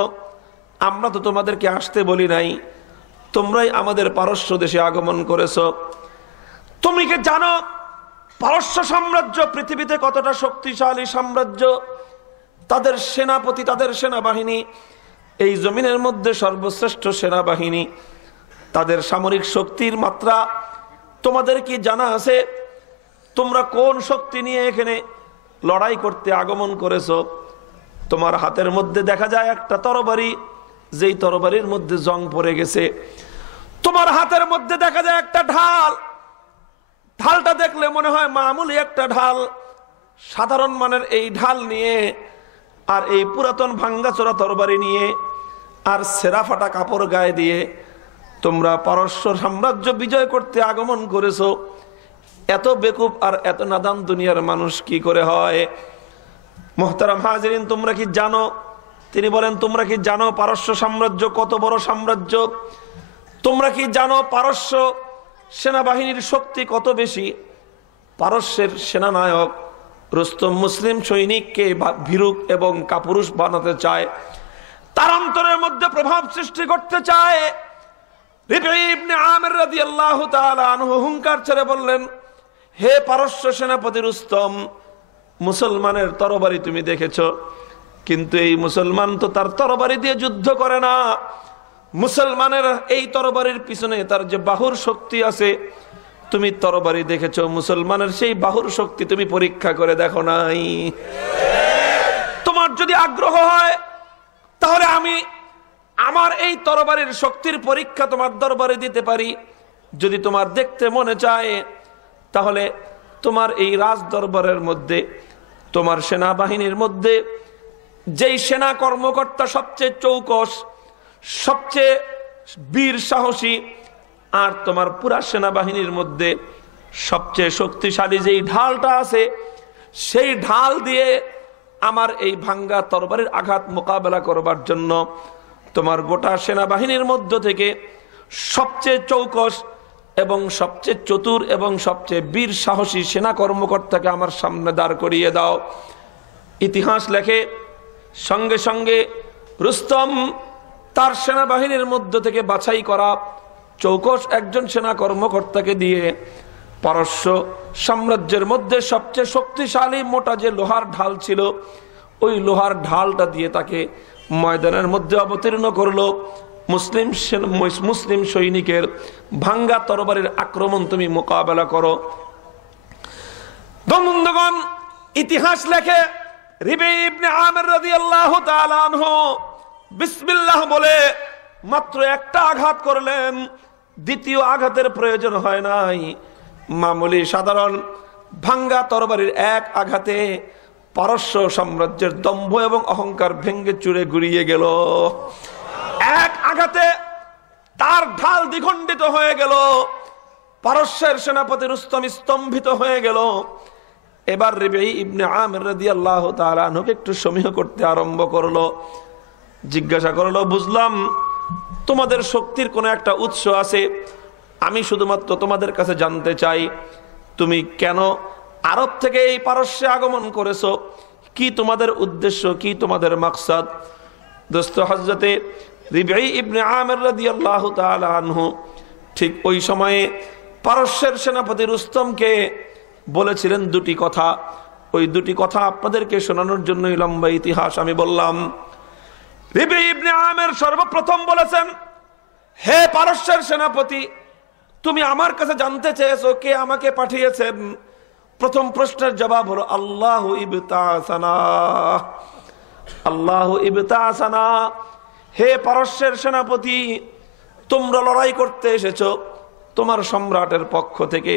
আমরা তো তোমাদেরকে আসতে বলি নাই, তোমরাই আমাদের পারস্য দেশে আগমন করেছো। তুমি কি জানো পারস্য সাম্রাজ্য পৃথিবীতে কতটা শক্তিশালী সাম্রাজ্য? তাদের সেনাপতি, তাদের সেনাবাহিনী এই জমিনের মধ্যে সর্বশ্রেষ্ঠ সেনাবাহিনী। তাদের সামরিক শক্তির মাত্রা তোমাদের কি জানা আছে? তোমরা কোন শক্তি নিয়ে এখানে লড়াই করতে আগমন করেছো? তোমার হাতের মধ্যে দেখা যায় একটা তরবারি, যেই তরবারির মধ্যে জং পড়ে গেছে। তোমার হাতের মধ্যে দেখা যায় একটা ঢাল, ঢালটা দেখলে মনে হয় মামুলি একটা ঢাল। সাধারণ মানের এই ঢাল নিয়ে আর এই পুরাতন ভাঙ্গাচোরা তরবারি নিয়ে আর সেরা ফাটা কাপড় গায়ে দিয়ে তোমরা পারস্য সাম্রাজ্য বিজয় করতে আগমন করেছো। এত বেকুব আর এত নাদান দুনিয়ার মানুষ কি করে হয়? মুহতারাম হাজিরিন, তোমরা কি জানো? তিনি বলেন, তোমরা কি জানো পারস্য সাম্রাজ্য কত বড় সাম্রাজ্য? তোমরা কি জানো পারস্য সেনাবাহিনীর শক্তি কত বেশি? পারস্যের সেনানায়ক রুস্তম মুসলিম সৈনিককে ভীরুক এবং কাপুরুষ বানাতে চায়, তার অন্তরের মধ্যে প্রভাব সৃষ্টি করতে চায়। রিবঈ ইবনে আমির রাদিয়াল্লাহু তাআলা আনহু হুঙ্কার ছেড়ে বললেন, হে পারস্য সেনাপতি রুস্তম, মুসলমানের তরবারি তুমি দেখেছো, কিন্তু এই মুসলমান তো তার তরবারি দিয়ে যুদ্ধ করে না। মুসলমানের এই তরবারির পিছনে তার যে বাহুর শক্তি আছে, তুমি তরবারি দেখেছো, মুসলমানের সেই বাহুর শক্তি তুমি পরীক্ষা করে দেখো নাই। তোমার যদি আগ্রহ হয় তাহলে আমি আমার এই তরবারির শক্তির পরীক্ষা তোমার দরবারে দিতে পারি। যদি তোমার দেখতে মনে চায় তাহলে তোমার এই রাজ দরবারের মধ্যে, তোমার সেনাবাহিনীর মধ্যে যেই সেনা কর্মকর্তা সবচেয়ে চৌকস, সবচেয়ে বীর সাহসী, আর তোমার পুরা সেনাবাহিনীর মধ্যে সবচেয়ে শক্তিশালী যেই ঢালটা আছে, সেই ঢাল দিয়ে আমার এই ভাঙ্গা তরবারির আঘাত মোকাবেলা করবার জন্য তোমার গোটা সেনাবাহিনীর মধ্য থেকে সবচেয়ে চৌকস এবং সবচেয়ে চতুর এবং সবচেয়ে বীর সাহসী সেনা কর্মকর্তাকে আমার সামনে দাঁড় করিয়ে দাও। ইতিহাস লেখে, সঙ্গে সঙ্গে রুস্তম তার সেনাবাহিনীর মধ্য থেকে বাছাই করা চৌকস একজন সেনা কর্মকর্তাকে দিয়ে পারস্য সাম্রাজ্যের মধ্যে সবচেয়ে শক্তিশালী মোটা যে লোহার ঢাল ছিল, ওই লোহার ঢালটা দিয়ে তাকে ময়দানের মধ্যে অবতীর্ণ করলো। মুসলিম সৈনিকের ভাঙ্গা তরবারির আক্রমণ তুমি মোকাবেলা করো। বন্ধুগণ, ইতিহাস লেখে রিবঈ ইবনে আমির রাদিয়াল্লাহু তাআলা আনহু বিসমিল্লাহ বলে মাত্র একটা আঘাত করলেন, দ্বিতীয় আঘাতের প্রয়োজন হয় নাই। মামুলি সাধারণ ভাঙ্গা তরবারির এক আঘাতে পারস্য সাম্রাজ্যের দম্ভ এবং অহংকার ভেঙ্গে চুরে গুড়িয়ে গেল। এক আঘাতে তার ঢাল দ্বিখণ্ডিত হয়ে গেল। পারস্যের সেনাপতি রুস্তম স্তম্ভিত হয়ে গেল। এবার রিবঈ ইবনে আমির রাদিয়াল্লাহু তাআলা আনহুকে একটু সমীহ করতে আরম্ভ করলো। জিজ্ঞাসা করলো, বুঝলাম তোমাদের শক্তির কোনো একটা উৎস আছে, আমি শুধুমাত্র তোমাদের কাছে জানতে চাই, তুমি কেন আরব থেকে এই পারস্যে আগমন করেছো? কি তোমাদের উদ্দেশ্য, কি তোমাদের মাকসাদ? দোস্ত, হযরতে রিবঈ ইবনে আমির রাদিয়াল্লাহু তাআলা আনহু ঠিক ওই সময়ে পারস্যের সেনাপতি রুস্তমকে বলেছিলেন দুটি কথা। ওই দুটি কথা আপনাদেরকে শোনানোর জন্যই লম্বা ইতিহাস আমি বললাম। রিবঈ ইবনে আমির সর্বপ্রথম বলেছেন, হে পারস্যের সেনাপতি, তুমি আমার কাছে জানতে চেয়েছো কে আমাকে পাঠিয়েছেন। প্রথম প্রশ্নের জবাব হলো আল্লাহু ইবতাসানা, আল্লাহু ইবতাসানা। হে পারস্যের সেনাপতি, তোমরা লড়াই করতে এসেছো তোমার সম্রাটের পক্ষ থেকে।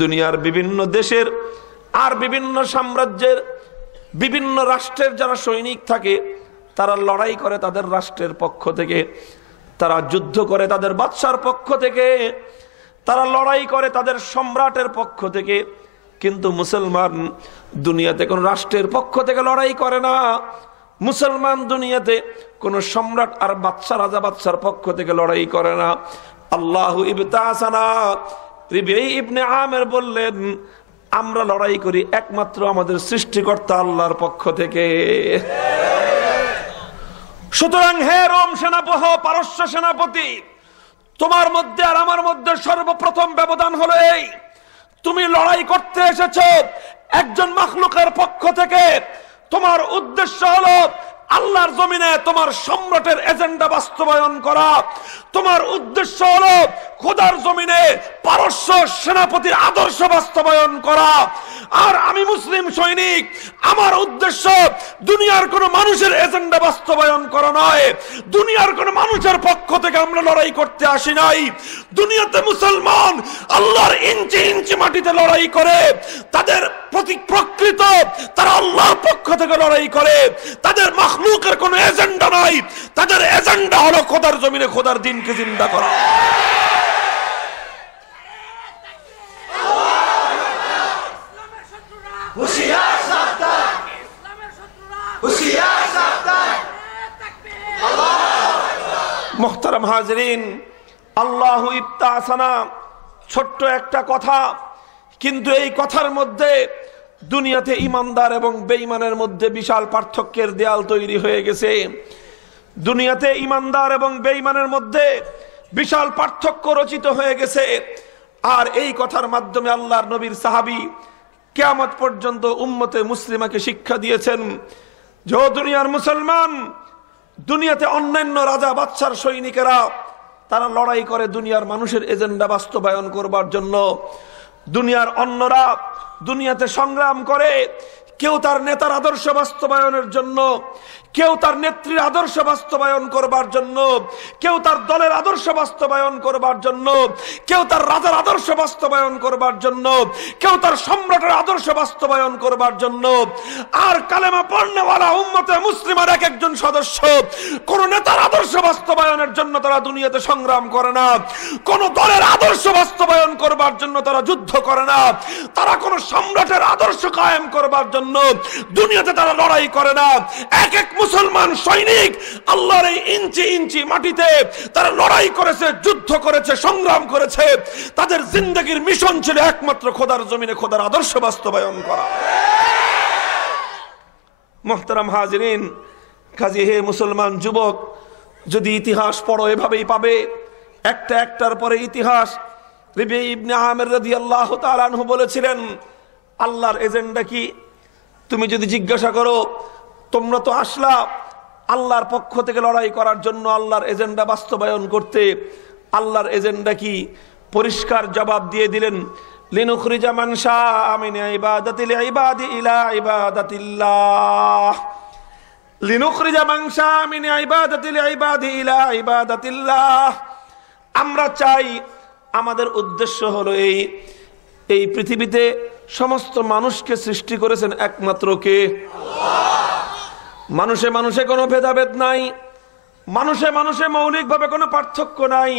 দুনিয়ার বিভিন্ন দেশের আর বিভিন্ন সাম্রাজ্যের বিভিন্ন রাষ্ট্রের যারা সৈনিক থাকে, তারা লড়াই করে তাদের রাষ্ট্রের পক্ষ থেকে, তারা যুদ্ধ করে তাদের বাদশার পক্ষ থেকে, তারা লড়াই করে তাদের সম্রাটের পক্ষ থেকে। কিন্তু মুসলমান দুনিয়াতে কোন রাষ্ট্রের পক্ষ থেকে লড়াই করে না। মুসলমান দুনিয়াতে কোন সম্রাট আর বাদশা রাজা বাদশার পক্ষ থেকে লড়াই করে না। আল্লাহু ইবতাসানা। রিবিঈ ইবনে আমির বললেন, আমরা লড়াই করি একমাত্র আমাদের সৃষ্টিকর্তা আল্লাহর পক্ষ থেকে। সুতরাং হে রোম সেনাপতি, পারস্য সেনাপতি, তোমার মধ্যে আর আমার মধ্যে সর্বপ্রথম ব্যবধান হলো এই, তুমি লড়াই করতে এসেছো একজন মাখলুকের পক্ষ থেকে। তোমার উদ্দেশ্য হলো আল্লাহর জমিনে তোমার সম্রাটের এজেন্ডা বাস্তবায়ন করা। তোমার উদ্দেশ্য হলো খোদার জমিনে পারস্য সেনাপতির আদর্শ বাস্তবায়ন করা। আর আমি মুসলিম সৈনিক, আমার উদ্দেশ্য দুনিয়ার কোন মানুষের এজেন্ডা বাস্তবায়ন করা নয়। দুনিয়ার কোন মানুষের পক্ষ থেকে আমরা লড়াই করতে আসি নাই। দুনিয়াতে মুসলমান আল্লাহর ইঞ্চি ইঞ্চি মাটিতে লড়াই করে, তাদের প্রকৃত তারা আল্লাহর পক্ষ থেকে লড়াই করে। তাদের মাখলুকের কোন এজেন্ডা নাই, তাদের এজেন্ডা হলো খোদার জমিনে খোদার দিনকে জিন্দা করা। মুহতারাম হাজরিন, আল্লাহু ইবতাসানা ছোট্ট একটা কথা, কিন্তু এই কথার মধ্যে দুনিয়াতে ইমানদার এবং বেঈমানের মধ্যে বিশাল পার্থক্যের দেয়াল তৈরি হয়ে গেছে। দুনিয়াতে ইমানদার এবং বেঈমানের মধ্যে বিশাল পার্থক্য রচিত হয়ে গেছে। আর এই কথার মাধ্যমে আল্লাহর নবীর সাহাবী কিয়ামত পর্যন্ত উম্মতে মুসলিমাকে শিক্ষা দিয়েছেন যে দুনিয়ার মুসলমান, দুনিয়াতে অন্যান্য রাজা বাদশার সৈনিকেরা তারা লড়াই করে দুনিয়ার মানুষের এজেন্ডা বাস্তবায়ন করবার জন্য। দুনিয়ার অন্যরা দুনিয়াতে সংগ্রাম করে, কেউ তার নেতার আদর্শ বাস্তবায়নের জন্য, কেউ তার নেত্রীর আদর্শ বাস্তবায়ন করবার জন্য, কেউ তার দলের আদর্শ বাস্তবায়ন করবার জন্য, কেউ তার রাজার আদর্শ বাস্তবায়ন করবার জন্য, কেউ তার সম্রাটের আদর্শ বাস্তবায়ন করবার জন্য। আর কালেমা পড়নেওয়ালা উম্মতে মুসলিমার এক একজন সদস্য কোন নেতার আদর্শ বাস্তবায়নের জন্য তারা দুনিয়াতে সংগ্রাম করে না, কোন দলের আদর্শ বাস্তবায়ন করবার জন্য তারা যুদ্ধ করে না, তারা কোন সম্রাটের আদর্শ কায়েম করবার জন্য দুনিয়াতে তারা লড়াই করে না। এক এক মুসলমান সৈনিক আল্লাহর এই ইঞ্চি ইঞ্চি মাটিতে তারা লড়াই করেছে, যুদ্ধ করেছে, সংগ্রাম করেছে। তাদের জিন্দেগীর মিশন ছিল একমাত্র খোদার জমিনে খোদার আদর্শ বাস্তবায়ন করা। মুহতারাম হাজিরিন, কাজী হে মুসলমান যুবক, যদি ইতিহাস পড়ো এভাবেই পাবে, একটা একটার পরে ইতিহাস। রিবিঈ ইবনে আমির রাদিয়াল্লাহু তাআলা আনহু বলেছিলেন, আল্লাহর এজেন্ডা কি? তুমি যদি জিজ্ঞাসা করো, তোমরা তো আসলা আল্লাহর পক্ষ থেকে লড়াই করার জন্য, আল্লাহর এজেন্ডা বাস্তবায়ন করতে, আল্লাহর এজেন্ডা কি? পরিষ্কার জবাব দিয়ে দিলেন, লিনুখরিজা মান শাআ মিন ইবাদাতিল ইবাদি ইলা ইবাদাতিল্লাহ। লিনুখরিজা মান শাআ মিন ইবাদাতিল ইবাদি ইলা ইবাদাতিল্লাহ। আমরা চাই, আমাদের উদ্দেশ্য হলো এই পৃথিবীতে সমস্ত মানুষকে সৃষ্টি করেছেন একমাত্র কে? মানুষে মানুষে কোনো ভেদাভেদ নাই, মানুষে মানুষে মৌলিকভাবে কোনো পার্থক্য নাই।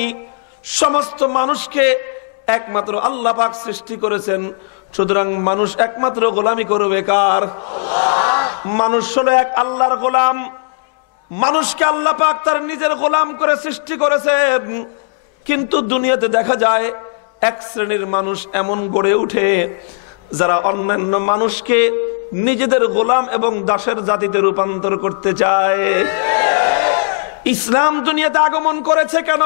সমস্ত মানুষকে একমাত্র আল্লাহ পাক সৃষ্টি করেছেন। সুতরাং মানুষ একমাত্র গোলামি করবে কার? মানুষ হলো এক আল্লাহর গোলাম। মানুষকে আল্লাহ পাক তার নিজের গোলাম করে সৃষ্টি করেছেন। কিন্তু দুনিয়াতে দেখা যায় এক শ্রেণীর মানুষ এমন গড়ে উঠে যারা অন্যান্য মানুষকে নিজেদের গোলাম এবং দাসের জাতিতে রূপান্তর করতে চায়। ইসলাম দুনিয়াতে আগমন করেছে কেন?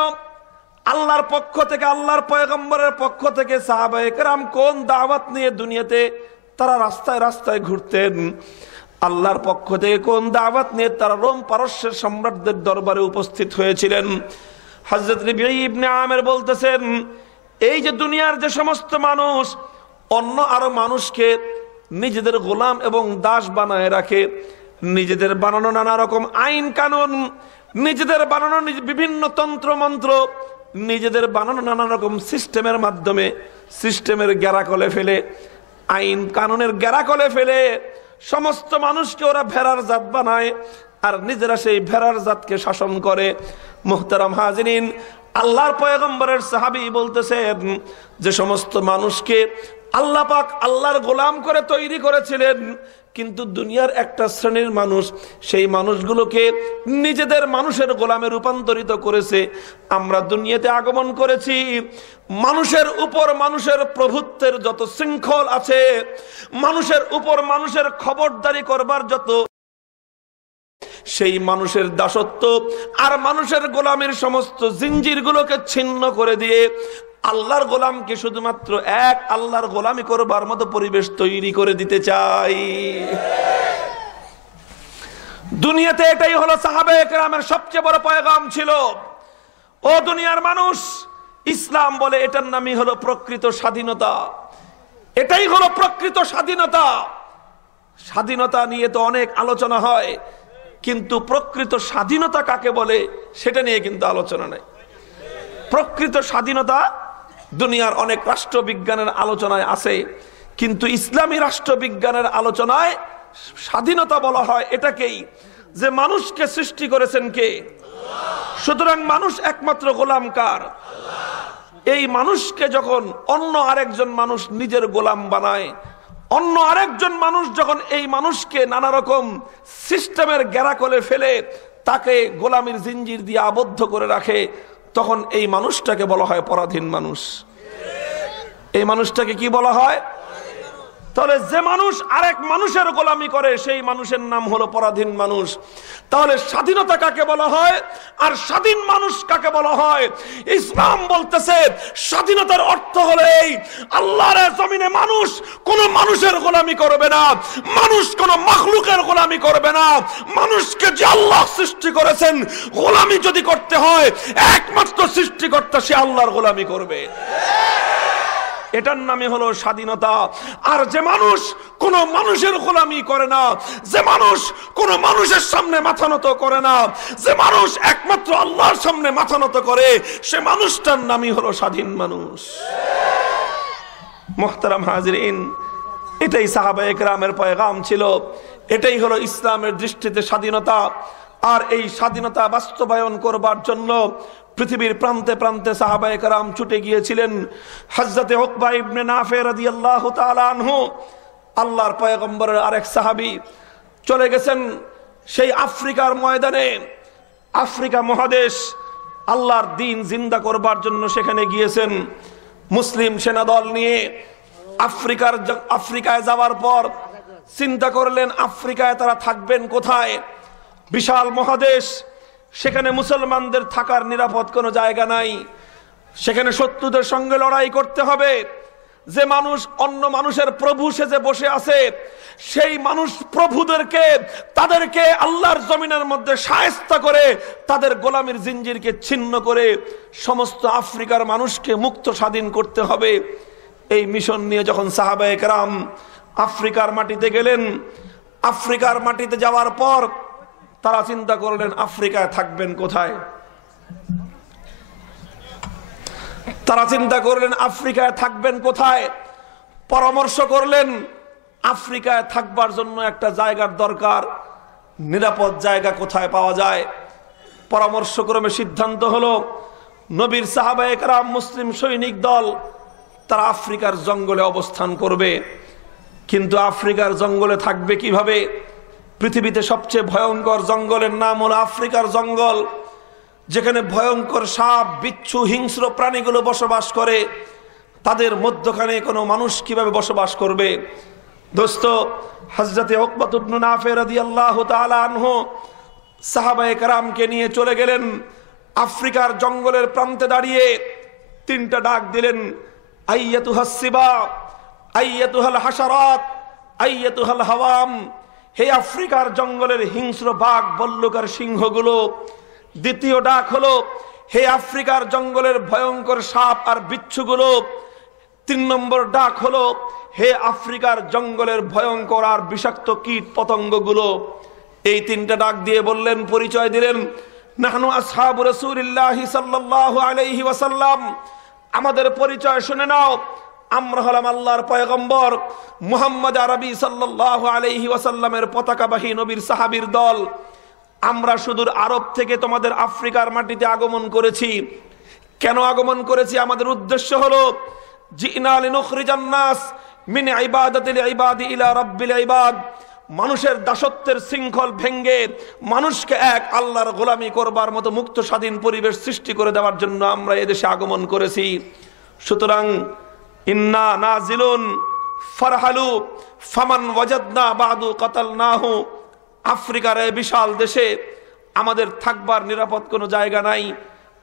আল্লাহর পক্ষ থেকে, আল্লাহর পয়গম্বরের পক্ষ থেকে সাহাবায়ে কেরাম কোন দাওয়াত নিয়ে দুনিয়াতে তারা রাস্তায় রাস্তায় ঘুরতেন? আল্লাহর পক্ষ থেকে কোন দাওয়াত নিয়ে তারা রোম পারস্যের সম্রাটদের দরবারে উপস্থিত হয়েছিলেন? হযরত রিবিঈ ইবনে আমির বলতেছেন, এই যে দুনিয়ার যে সমস্ত মানুষ অন্য আরো মানুষকে নিজেদের গোলাম এবং দাস বানায় রাখে, নিজেদের বানানো নানা রকম আইন কানুন, নিজেদের বানানো বিভিন্ন তন্ত্র মন্ত্র, নিজেদের বানানো নানা রকম সিস্টেমের মাধ্যমে সিস্টেমের গ্যারাকলে ফেলে, আইন কানুনের গ্যারাকলে ফেলে সমস্ত মানুষকে ওরা ভেড়ার জাত বানায় আর নিজেরা সেই ভেড়ার জাতকে শাসন করে। মুহতারাম হাজিরিন, আল্লাহর পয়গম্বরের সাহাবী বলতেছেন যে সমস্ত মানুষকে আল্লাহ পাক আল্লাহর গোলাম করে তৈরি করেছিলেন, কিন্তু দুনিয়ার একটা শ্রেণীর মানুষ সেই মানুষগুলোকে নিজেদের মানুষের গোলামে রূপান্তরিত করেছে। আমরা দুনিয়াতে আগমন করেছি, মানুষের উপর মানুষের প্রভুত্বের যত শৃঙ্খল আছে, মানুষের উপর মানুষের খবরদারি করবার যত, সেই মানুষের দাসত্ব আর মানুষের গোলামের সমস্ত জিঞ্জিরগুলোকে ছিন্ন করে দিয়ে আল্লাহর গোলামকে শুধুমাত্র এক আল্লাহর গোলামি করবার মতো পরিবেশ তৈরি করে দিতে চাই। দুনিয়াতে এটাই হলো সাহাবায়ে কেরামের সবচেয়ে বড় পয়গাম ছিল। ও দুনিয়ার মানুষ, ইসলাম বলে এটার নামই হলো প্রকৃত স্বাধীনতা। এটাই হলো প্রকৃত স্বাধীনতা। স্বাধীনতা নিয়ে তো অনেক আলোচনা হয়, কিন্তু প্রকৃত স্বাধীনতা কাকে বলে সেটা নিয়ে কিন্তু আলোচনা নাই। প্রকৃত স্বাধীনতা দুনিয়ার অনেক রাষ্ট্রবিজ্ঞানের আলোচনায় আছে, কিন্তু ইসলামী রাষ্ট্রবিজ্ঞানের আলোচনায় স্বাধীনতা বলা হয় এটাকেই যে মানুষকে সৃষ্টি করেছেন কে? সুতরাং মানুষ একমাত্র গোলাম কার? এই মানুষকে যখন অন্য আরেকজন মানুষ নিজের গোলাম বানায়, অন্য আরেকজন মানুষ যখন এই মানুষকে নানা রকম সিস্টেমের গ্যারাকলে ফেলে তাকে গোলামির জিঞ্জির দিয়ে আবদ্ধ করে রাখে, তখন এই মানুষটাকে বলা হয় পরাধীন মানুষ। এই মানুষটাকে কি বলা হয়? তাহলে যে মানুষ আরেক মানুষের গোলামি করে সেই মানুষের নাম হলো পরাধীন মানুষ। তাহলে স্বাধীনতা কাকে বলা হয় আর স্বাধীন মানুষ কাকে বলা হয়? ইসলাম বলতেছে স্বাধীনতার অর্থ হলো এই, আল্লাহর জমিনে মানুষ কোন মানুষের গোলামি করবে না, মানুষ কোন মাখলুকের গোলামি করবে না। মানুষকে যে আল্লাহ সৃষ্টি করেছেন গোলামি যদি করতে হয়, একমাত্র সৃষ্টিকর্তা সে আল্লাহর গোলামি করবে। এটার নামে হলো স্বাধীনতা। আর যে মানুষ কোন মানুষের গোলামি করে না, যে মানুষ কোন মানুষের সামনে মাথা নত করে না, যে মানুষ একমাত্র আল্লাহর সামনে মাথা নত করে, সে মানুষটার নামই হলো স্বাধীন মানুষ। মুহতারাম হাজিরিন, এটাই সাহাবায়ে কেরামের পয়গাম ছিল, এটাই হলো ইসলামের দৃষ্টিতে স্বাধীনতা। আর এই স্বাধীনতা বাস্তবায়ন করবার জন্য পৃথিবীর প্রান্তে প্রান্তে সাহাবায়ে কেরাম ছুটে গিয়েছিলেন। হযরতে উকবা ইবনে নাফে রাদিয়াল্লাহু তাআলা আনহু, আল্লাহর পয়গম্বরের আরেক সাহাবী, চলে গেছেন সেই আফ্রিকার ময়দানে। আফ্রিকা মহাদেশ আল্লাহর দ্বীন জিন্দা করবার জন্য সেখানে গিয়েছেন মুসলিম সেনাদল নিয়ে। আফ্রিকায় যাওয়ার পর চিন্তা করলেন আফ্রিকায় তারা থাকবেন কোথায়? বিশাল মহাদেশ, সেখানে মুসলমানদের থাকার নিরাপদ কোনো জায়গা নাই। সেখানে শত্রুদের সঙ্গে লড়াই করতে হবে। যে মানুষ অন্য মানুষের প্রভু সেজে বসে আছে, সেই মানুষ প্রভুদেরকে, তাদেরকে আল্লাহর জমিনের মধ্যে শায়েস্তা করে তাদের গোলামির জিঞ্জিরকে ছিন্ন করে সমস্ত আফ্রিকার মানুষকে মুক্ত স্বাধীন করতে হবে। এই মিশন নিয়ে যখন সাহাবায়ে কেরাম আফ্রিকার মাটিতে গেলেন, আফ্রিকার মাটিতে যাওয়ার পর তারা চিন্তা করলেন আফ্রিকায় থাকবেন কোথায়? তারা চিন্তা করলেন আফ্রিকায় থাকবেন কোথায়? পরামর্শ করলেন আফ্রিকায় থাকবার জন্য একটা জায়গার দরকার, নিরাপদ জায়গা কোথায় পাওয়া যায়? পরামর্শক্রমে সিদ্ধান্ত হলো নবীর সাহাবায়ে কেরাম মুসলিম সৈনিক দল তারা আফ্রিকার জঙ্গলে অবস্থান করবে। কিন্তু আফ্রিকার জঙ্গলে থাকবে কিভাবে? পৃথিবীতে সবচেয়ে ভয়ঙ্কর জঙ্গলের নাম হলো আফ্রিকার জঙ্গল, যেখানে ভয়ঙ্কর সাপ, বিচ্ছু, হিংস্র প্রাণীগুলো বসবাস করে। তাদের মধ্যখানে কোনো মানুষ কিভাবে বসবাস করবে? দোস্ত, হযরতে উকবা ইবনে নাফে রাদিয়াল্লাহু তাআলা আনহু সাহাবায়ে কেরামকে নিয়ে চলে গেলেন আফ্রিকার জঙ্গলের প্রান্তে। দাঁড়িয়ে তিনটা ডাক দিলেন, আইয়াতুহাস সিবা, আইয়াতুহাল হাশারাত, আইয়াতুহাল হাওয়াম। হে আফ্রিকার জঙ্গলের হিংস্র বাঘ, বল্লুকার সিংহগুলো। দ্বিতীয় ডাক হলো, হে আফ্রিকার জঙ্গলের ভয়ঙ্কর সাপ আর বিচ্ছুগুলো। 3 নম্বর ডাক হলো, হে আফ্রিকার জঙ্গলের ভয়ঙ্কর আর বিষাক্ত কীট পতঙ্গগুলো। এই 3টা ডাক দিয়ে বললেন, পরিচয় দিলেন, নাহনু আসহাবু রাসূলিল্লাহি সাল্লাল্লাহু আলাইহি ওয়াসাল্লাম। আমাদের পরিচয় শুনে নাও, আমরা হলাম আল্লাহর পয়গম্বর মুহাম্মদ আরবি সাল্লাল্লাহু আলাইহি ওয়াসাল্লামের পতাকাবাহী নবীর সাহাবীর দল। আমরা সুদূর আরব থেকে তোমাদের আফ্রিকার মাটিতে আগমন করেছি। কেন আগমন করেছি? আমাদের উদ্দেশ্য হলো জিনা লিনুখরিজান নাস মিন ইবাদাতিল ইবাদি ইলা রাব্বিল ইবাদ, মানুষের দাসত্বের শৃঙ্খল ভেঙ্গে মানুষকে এক আল্লাহর গোলামি করবার মতো মুক্ত স্বাধীন পরিবেশ সৃষ্টি করে দেওয়ার জন্য আমরা এদেশে আগমন করেছি। সুতরাং ইন্না নাজিলুন ফারহালু ফামান ওয়াজাদনা বাদু কাতালনাহু, আফ্রিকার এই বিশাল দেশে আমাদের থাকবার নিরাপদ কোনো জায়গা নাই।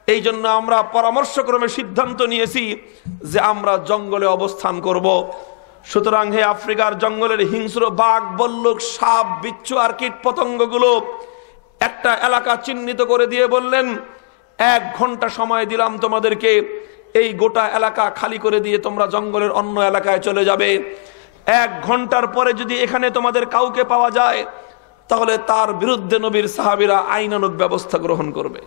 এই জন্য আমরা পরামর্শক্রমে সিদ্ধান্ত নিয়েছি যে আমরা জঙ্গলে অবস্থান করব। সুতরাং হে আফ্রিকার জঙ্গলের হিংস্র বাঘ, বল্লুক, সাপ, বিচ্ছু আর কীট পতঙ্গগুলো একটা এলাকা চিহ্নিত করে দিয়ে বললেন, 1 ঘন্টা সময় দিলাম তোমাদেরকে, এই গোটা এলাকা খালি করে দিয়ে তোমরা জঙ্গলের অন্য এলাকায় চলে যাবে। 1 ঘন্টার পরে যদি এখানে তোমাদের কাউকে পাওয়া যায় তাহলে তার বিরুদ্ধে নবীর সাহাবীরা আইনানুগ ব্যবস্থা গ্রহণ করবে।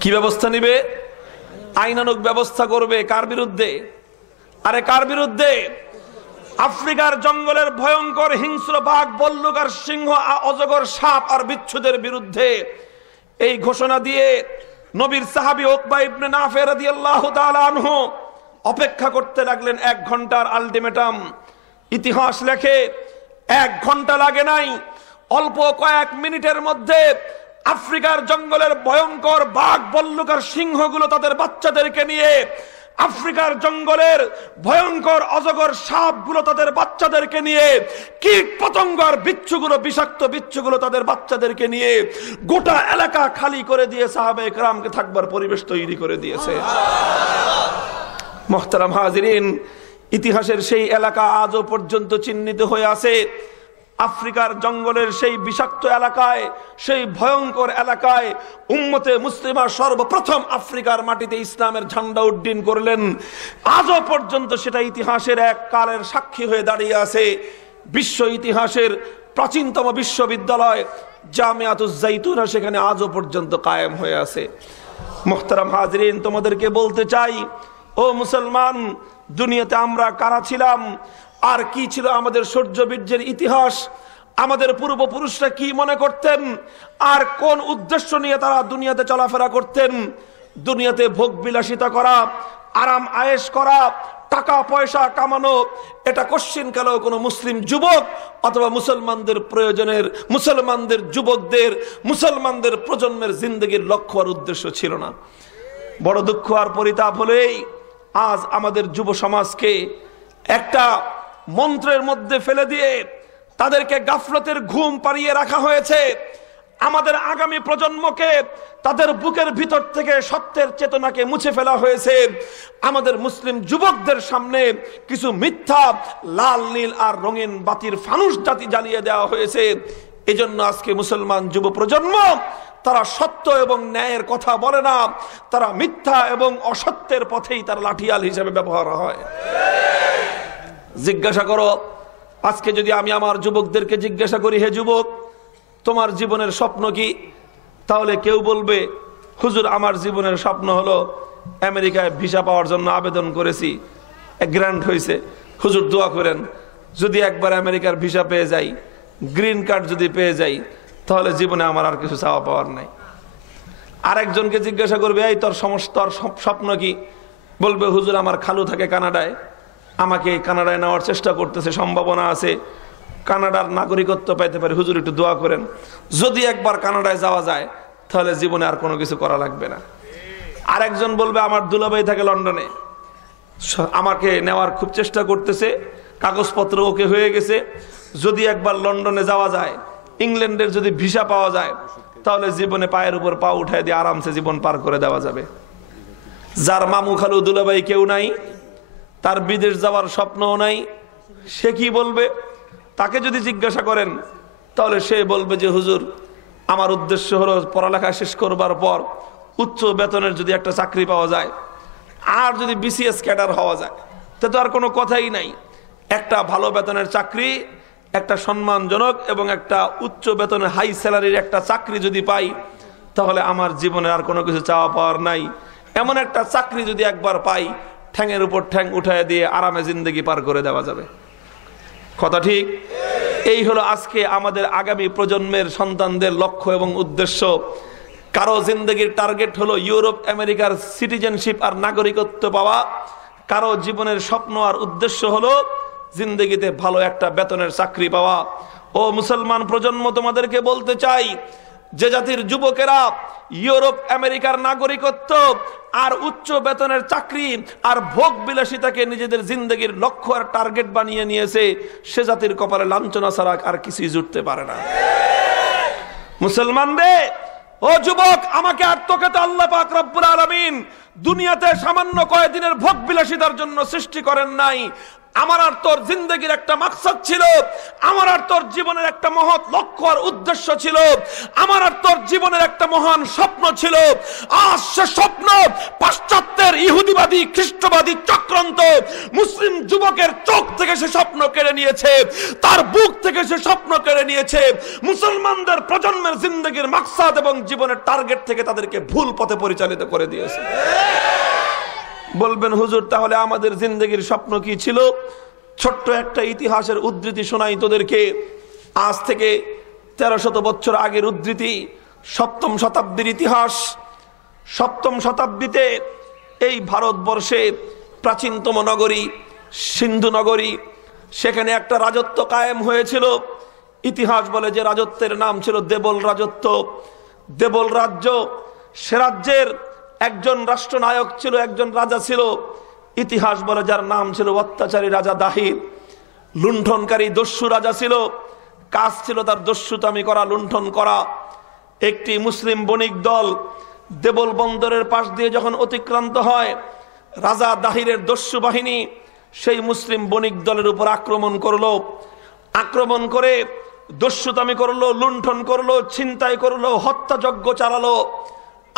কি ব্যবস্থা নিবে? আইনানুগ ব্যবস্থা করবে। কার বিরুদ্ধে? আরে কার বিরুদ্ধে? আফ্রিকার জঙ্গলের ভয়ঙ্কর হিংস্র বাঘ, বল্লুক আর সিংহ, অজগর, সাপ আর বিচ্ছুদের বিরুদ্ধে। এই ঘোষণা দিয়ে নবীর সাহাবী উকবা ইবনে নাফে রাদিয়াল্লাহু তাআলা আনহু অপেক্ষা করতে লাগলেন 1 ঘন্টার আলটিমেটাম। ইতিহাস লেখে 1 ঘন্টা লাগে নাই, অল্প কয়েক মিনিটের মধ্যে আফ্রিকার জঙ্গলের ভয়ঙ্কর বাঘ, বল্লুক আর সিংহগুলো তাদের বাচ্চাদেরকে নিয়ে, আফ্রিকার জঙ্গলের ভয়ঙ্কর অজগর সাপগুলো তাদের বাচ্চাদেরকে নিয়ে, কীট পতঙ্গ আর বিচ্ছুগুলো, বিষাক্ত বিচ্ছুগুলো তাদের বাচ্চাদেরকে নিয়ে গোটা এলাকা খালি করে দিয়ে সাহাবায়ে কেরামকে থাকবার পরিবেশ তৈরি করে দিয়েছে। মুহতারাম হাজিরিন, ইতিহাসের সেই এলাকা আজও পর্যন্ত চিহ্নিত হয়ে আছে। আফ্রিকার জঙ্গলের সেই বিষাক্ত এলাকায়, সেই ভয়ঙ্কর এলাকায় উম্মতে মুসলিমা সর্বপ্রথম আফ্রিকার মাটিতে ইসলামের ঝান্ডা উড্ডীন করলেন। আজও পর্যন্ত সেটা ইতিহাসের এক কালের সাক্ষী হয়ে দাঁড়িয়ে আছে। বিশ্ব ইতিহাসের প্রাচীনতম বিশ্ববিদ্যালয় জামিয়াতুজ জাইতুনা সেখানে আজও পর্যন্ত কায়েম হয়ে আছে। মুহতারাম হাজিরিন, তোমাদেরকে বলতে চাই, ও মুসলমান, দুনিয়াতে আমরা কারা ছিলাম আর কি ছিল আমাদের শৌর্য বীর্যের ইতিহাস, আমাদের পূর্বপুরুষরা কি মনে করতেন আর কোন উদ্দেশ্য নিয়ে তারা দুনিয়াতে চলাফেরা করতেন। দুনিয়াতে ভোগ বিলাসিতা করা, আরাম আয়েশ করা, টাকা পয়সা কামানো, এটা কশ্চিনকালেও কোনো মুসলিম যুবক অথবা মুসলমানদের প্রয়োজনের, মুসলমানদের যুবকদের, মুসলমানদের প্রজন্মের জিন্দগির লক্ষ্য আর উদ্দেশ্য ছিল না। বড় দুঃখ আর পরিতাপ হলেই আজ আমাদের যুব সমাজকে একটা মন্ত্রের মধ্যে ফেলে দিয়ে তাদেরকে গাফলতের ঘুম পাড়িয়ে রাখা হয়েছে। আমাদের আগামী প্রজন্মকে তাদের বুকের ভিতর থেকে সত্যের চেতনাকে মুছে ফেলা হয়েছে। আমাদের মুসলিম যুবকদের সামনে কিছু মিথ্যা লাল নীল আর রঙিন বাতির ফানুস জাতি জ্বালিয়ে দেওয়া হয়েছে। এজন্য আজকে মুসলমান যুব প্রজন্ম তারা সত্য এবং ন্যায়ের কথা বলে না, তারা মিথ্যা এবং অসত্যের পথেই তার লাঠিয়াল হিসেবে ব্যবহার হয়। জিজ্ঞাসা করো, আজকে যদি আমি আমার যুবকদেরকে জিজ্ঞাসা করি, হে যুবক, তোমার জীবনের স্বপ্ন কি? তাহলে কেউ বলবে, হুজুর, আমার জীবনের স্বপ্ন হলো আমেরিকায় ভিসা পাওয়ার জন্য আবেদন করেছি, গ্র্যান্ট হয়েছে, হুজুর দোয়া করেন, যদি একবার আমেরিকার ভিসা পেয়ে যাই, গ্রিন কার্ড যদি পেয়ে যাই, তাহলে জীবনে আমার আর কিছু চাওয়া পাওয়ার নাই। আরেকজনকে জিজ্ঞাসা করবে, এই তোর স্বপ্ন কি? বলবে, হুজুর, আমার খালু থাকে কানাডায়, আমাকে কানাডায় নেওয়ার চেষ্টা করতেছে, সম্ভাবনা আছে, কানাডার নাগরিকত্ব পাইতে পারে, হুজুর একটু দোয়া করেন, যদি একবার কানাডায় যাওয়া যায় তাহলে জীবনে আর কোনো কিছু করা লাগবে না। আরেকজন বলবে, আমার দুলাভাই থাকে লন্ডনে, আমাকে নেওয়ার খুব চেষ্টা করতেছে, কাগজপত্র ওকে হয়ে গেছে, যদি একবার লন্ডনে যাওয়া যায়, ইংল্যান্ডের যদি ভিসা পাওয়া যায়, তাহলে জীবনে পায়ের উপর পা উঠায় দিয়ে আরামসে জীবন পার করে দেওয়া যাবে। যার মামু খালু দুলাভাই কেউ নাই, তার বিদেশ যাওয়ার স্বপ্নও নাই, সে কি বলবে? তাকে যদি জিজ্ঞাসা করেন তাহলে সে বলবে যে, হুজুর, আমার উদ্দেশ্য হলো পড়ালেখা শেষ করবার পর উচ্চ বেতনের যদি একটা চাকরি পাওয়া যায়, আর যদি বিসিএস ক্যাডার হওয়া যায়, তো আর কোনো কথাই নাই। একটা ভালো বেতনের চাকরি, একটা সম্মানজনক এবং একটা উচ্চ বেতনের হাই স্যালারির একটা চাকরি যদি পাই, তাহলে আমার জীবনে আর কোনো কিছু চাওয়া পাওয়ার নাই। এমন একটা চাকরি যদি একবার পাই, ঠ্যাঙের উপর ঠ্যাং উঠায় দিয়ে আরামে জিন্দগি পার করে দেওয়া যাবে। কথা ঠিক? এই হলো আজকে আমাদের আগামী প্রজন্মের সন্তানদের লক্ষ্য এবং উদ্দেশ্য। কারো জিন্দগির টার্গেট হলো ইউরোপ আমেরিকার সিটিজেনশিপ আর নাগরিকত্ব পাওয়া, কারো জীবনের স্বপ্ন আর উদ্দেশ্য হলো জিন্দগিতে ভালো একটা বেতনের চাকরি পাওয়া। ও মুসলমান প্রজন্ম, তোমাদেরকে বলতে চাই, যে জাতির যুবকেরা ইউরোপ আমেরিকার নাগরিকত্ব আর উচ্চ বেতনের চাকরি আর ভোগ বিলাসিতাকে নিজেদের জিন্দগির লক্ষ্য আর টার্গেট বানিয়ে নিয়েছে, সে জাতির কপালে লাঞ্ছনা ছাড়া আর কিছুই জুটতে পারে না। মুসলমান রে, ও যুবক, আমাকে আর তোকে তো আল্লাহ পাক রব্বুল আলামিন দুনিয়াতে সামান্য কয়েকদিনের ভোগ বিলাসিতার জন্য সৃষ্টি করেন নাই। আমার আর তোর জিন্দগির একটা মাকসাদ ছিল, আমার আর তোর জীবনের একটা মহৎ লক্ষ্য আর উদ্দেশ্য ছিল, আমার আর তোর জীবনের একটা মহান স্বপ্ন ছিল। আজ সে স্বপ্ন পাশ্চাত্যের ইহুদিবাদী খ্রিস্টবাদী চক্রান্ত মুসলিম যুবকের চোখ থেকে সে স্বপ্ন কেড়ে নিয়েছে, তার বুক থেকে সে স্বপ্ন কেড়ে নিয়েছে। মুসলমানদের প্রজন্মের জিন্দগির মাকসাদ এবং জীবনের টার্গেট থেকে তাদেরকে ভুল পথে পরিচালিত করে দিয়েছে। বলবেন হুজুর, তাহলে আমাদের জিন্দগির স্বপ্ন কি ছিল? ছোট্ট একটা ইতিহাসের উদ্ধৃতি শোনাই তোদেরকে। আজ থেকে 1300 বছর আগের উদ্ধৃতি, 7ম শতাব্দীর ইতিহাস। 7ম শতাব্দীতে এই ভারতবর্ষে প্রাচীনতম নগরী সিন্ধু নগরী, সেখানে একটা রাজত্ব কায়েম হয়েছিল। ইতিহাস বলে যে রাজত্বের নাম ছিল দেবল রাজত্ব, দেবল রাজ্য। সে রাজ্যের একজন রাষ্ট্রনায়ক ছিল, একজন রাজা ছিল। ইতিহাস বলে যার নাম ছিল অত্যাচারী রাজা দাহির, লুণ্ঠনকারী দস্যু রাজা ছিল। কাজ ছিল তার দস্যুতামি করা, লুণ্ঠন করা। একটি মুসলিম বণিক দল দেবল বন্দরের পাশ দিয়ে যখন অতিক্রান্ত হয়, রাজা দাহিরের দস্যু বাহিনী সেই মুসলিম বণিক দলের উপর আক্রমণ করলো। আক্রমণ করে দস্যুতামি করলো, লুণ্ঠন করলো, ছিনতাই করলো, হত্যাযজ্ঞ চালালো।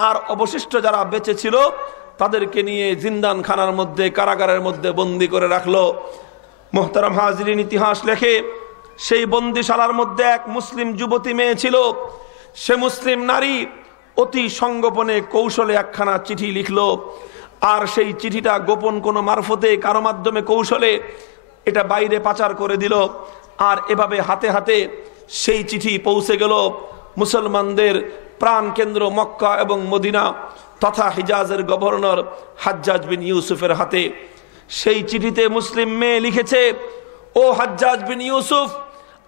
আর অবশিষ্ট যারা বেঁচে ছিল তাদেরকে নিয়ে জিন্দান খানার মধ্যে, কারাগারের মধ্যে বন্দী করে রাখলো। মোহতারাম হাজরিন, ইতিহাস লেখে সেই বন্দিশালার মধ্যে এক মুসলিম যুবতী মেয়ে ছিল। সে মুসলিম নারী অতি সংগোপনে কৌশলে একখানা চিঠি লিখলো, আর সেই চিঠিটা গোপন কোনো মারফতে কারো মাধ্যমে কৌশলে এটা বাইরে পাচার করে দিল। আর এভাবে হাতে হাতে সেই চিঠি পৌঁছে গেল মুসলমানদের প্রাণ কেন্দ্র মক্কা এবং মদিনা তথা হিজাজের গভর্নর হাজ্জাজ বিন ইউসুফের হাতে। সেই চিঠিতে মুসলিম মেয়ে লিখেছে, ও হাজ্জাজ বিন ইউসুফ,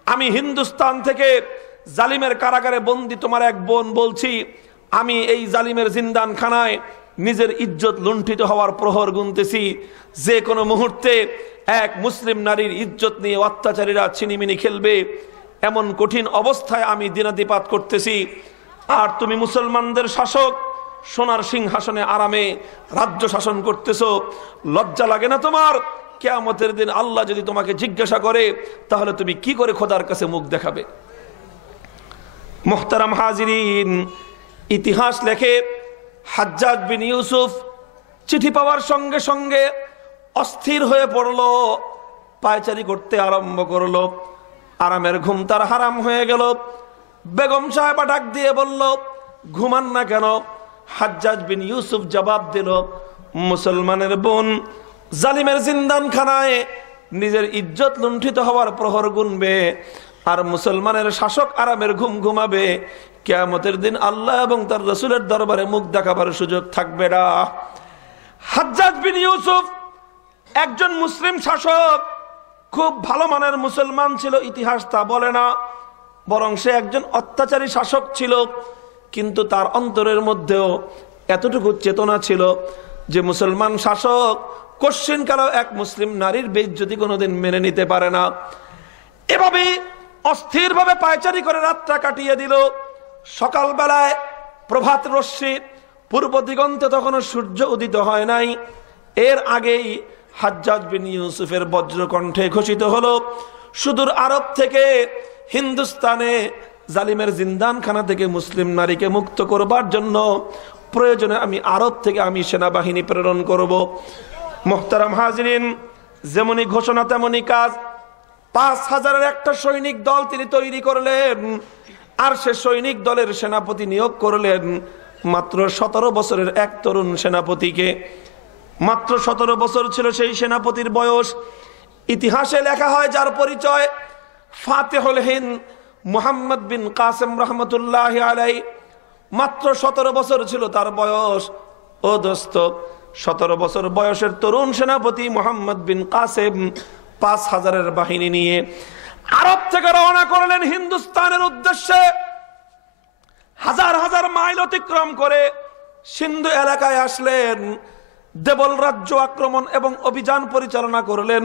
আমি হিন্দুস্তান থেকে জালিমের কারাগারে বন্দী তোমার এক বোন বলছি, আমি এই জালিমের জিন্দান খানায় নিজের ইজ্জত লুণ্ঠিত হওয়ার প্রহর গুনতেছি। যে কোনো মুহূর্তে এক মুসলিম নারীর ইজ্জত নিয়ে অত্যাচারীরা ছিনিমিনি খেলবে, এমন কঠিন অবস্থায় আমি দিনাতিপাত করতেছি। আর তুমি মুসলমানদের শাসক, সোনার সিংহাসনে আরামে রাজ্য শাসন করতেছো, লজ্জা লাগে না তোমার? কিয়ামতের দিন আল্লাহ যদি তোমাকে জিজ্ঞাসা করে, তাহলে তুমি কি করে খোদার কাছে মুখ দেখাবে? মুহতারাম হাজিরিন, ইতিহাস লেখে হাজ্জাজ বিন ইউসুফ চিঠি পাওয়ার সঙ্গে সঙ্গে অস্থির হয়ে পড়লো, পায়চারি করতে আরম্ভ করলো। আরামের ঘুম তার হারাম হয়ে গেল। বেগম সাহেবা ডাক দিয়ে বলল, ঘুমান না কেন? হাজ্জাজ বিন ইউসুফ জবাব দিল, মুসলমানের বোন জালিমের জিন্দানখানায় নিজের ইজ্জত লুণ্ঠিত হওয়ার প্রহর গুনবে, আর মুসলমানের শাসক আরামের ঘুম ঘুমাবে। কিয়ামতের দিন আল্লাহ এবং তার রাসূলের দরবারে মুখ দেখাবার সুযোগ থাকবে না। হাজ্জাজ বিন ইউসুফ একজন মুসলিম শাসক, খুব ভালো মানের মুসলমান ছিল, ইতিহাস তা বলে না, বরং সে একজন অত্যাচারী শাসক ছিল। কিন্তু তার অন্তরের মধ্যেও এতটুকু চেতনা ছিল যে মুসলমান শাসক কশ্চিনকালেও এক মুসলিম নারীর বেইজ্জতি কোনোদিন মেনে নিতে পারে না। এভাবে অস্থিরভাবে পায়চারি করে রাতটা কাটিয়ে দিল। সকালবেলায় প্রভাত রশ্মি, পূর্ব দিগন্তে তখনও সূর্য উদিত হয় নাই। এর আগেই হাজ্জাজ বিন ইউসুফের বজ্রকণ্ঠে ঘোষিত হলো, সুদূর আরব থেকে হিন্দুস্তানে জালিমের জিন্দানখানা থেকে মুসলিম নারীকে মুক্ত করবার জন্য প্রয়োজনে আমি আরব থেকে আমি সেনাবাহিনী প্রেরণ করব। মুহতারাম হাজিরিন, যেমনই ঘোষণা তেমনই কাজ। 5000-এর একটা সৈনিক দল তিনি তৈরি করলেন, আর সে সৈনিক দলের সেনাপতি নিয়োগ করলেন মাত্র 17 বছরের এক তরুণ সেনাপতিকে। মাত্র 17 বছর ছিল সেই সেনাপতির বয়স। ইতিহাসে লেখা হয় যার পরিচয় ফাতেহুল হিন্দ মুহাম্মদ বিন কাসেম রহমতুল্লাহ আলাইহি। মাত্র 17 বছর ছিল তার বয়স। ও দোস্ত, 17 বছর বয়সের তরুণ সেনাপতি মোহাম্মদ বিন কাসেম 5000-এর বাহিনী নিয়ে আরব থেকে রওনা করলেন হিন্দুস্তানের উদ্দেশ্যে। হাজার হাজার মাইল অতিক্রম করে সিন্ধু এলাকায় আসলেন। দেবল রাজ্য আক্রমণ এবং অভিযান পরিচালনা করলেন।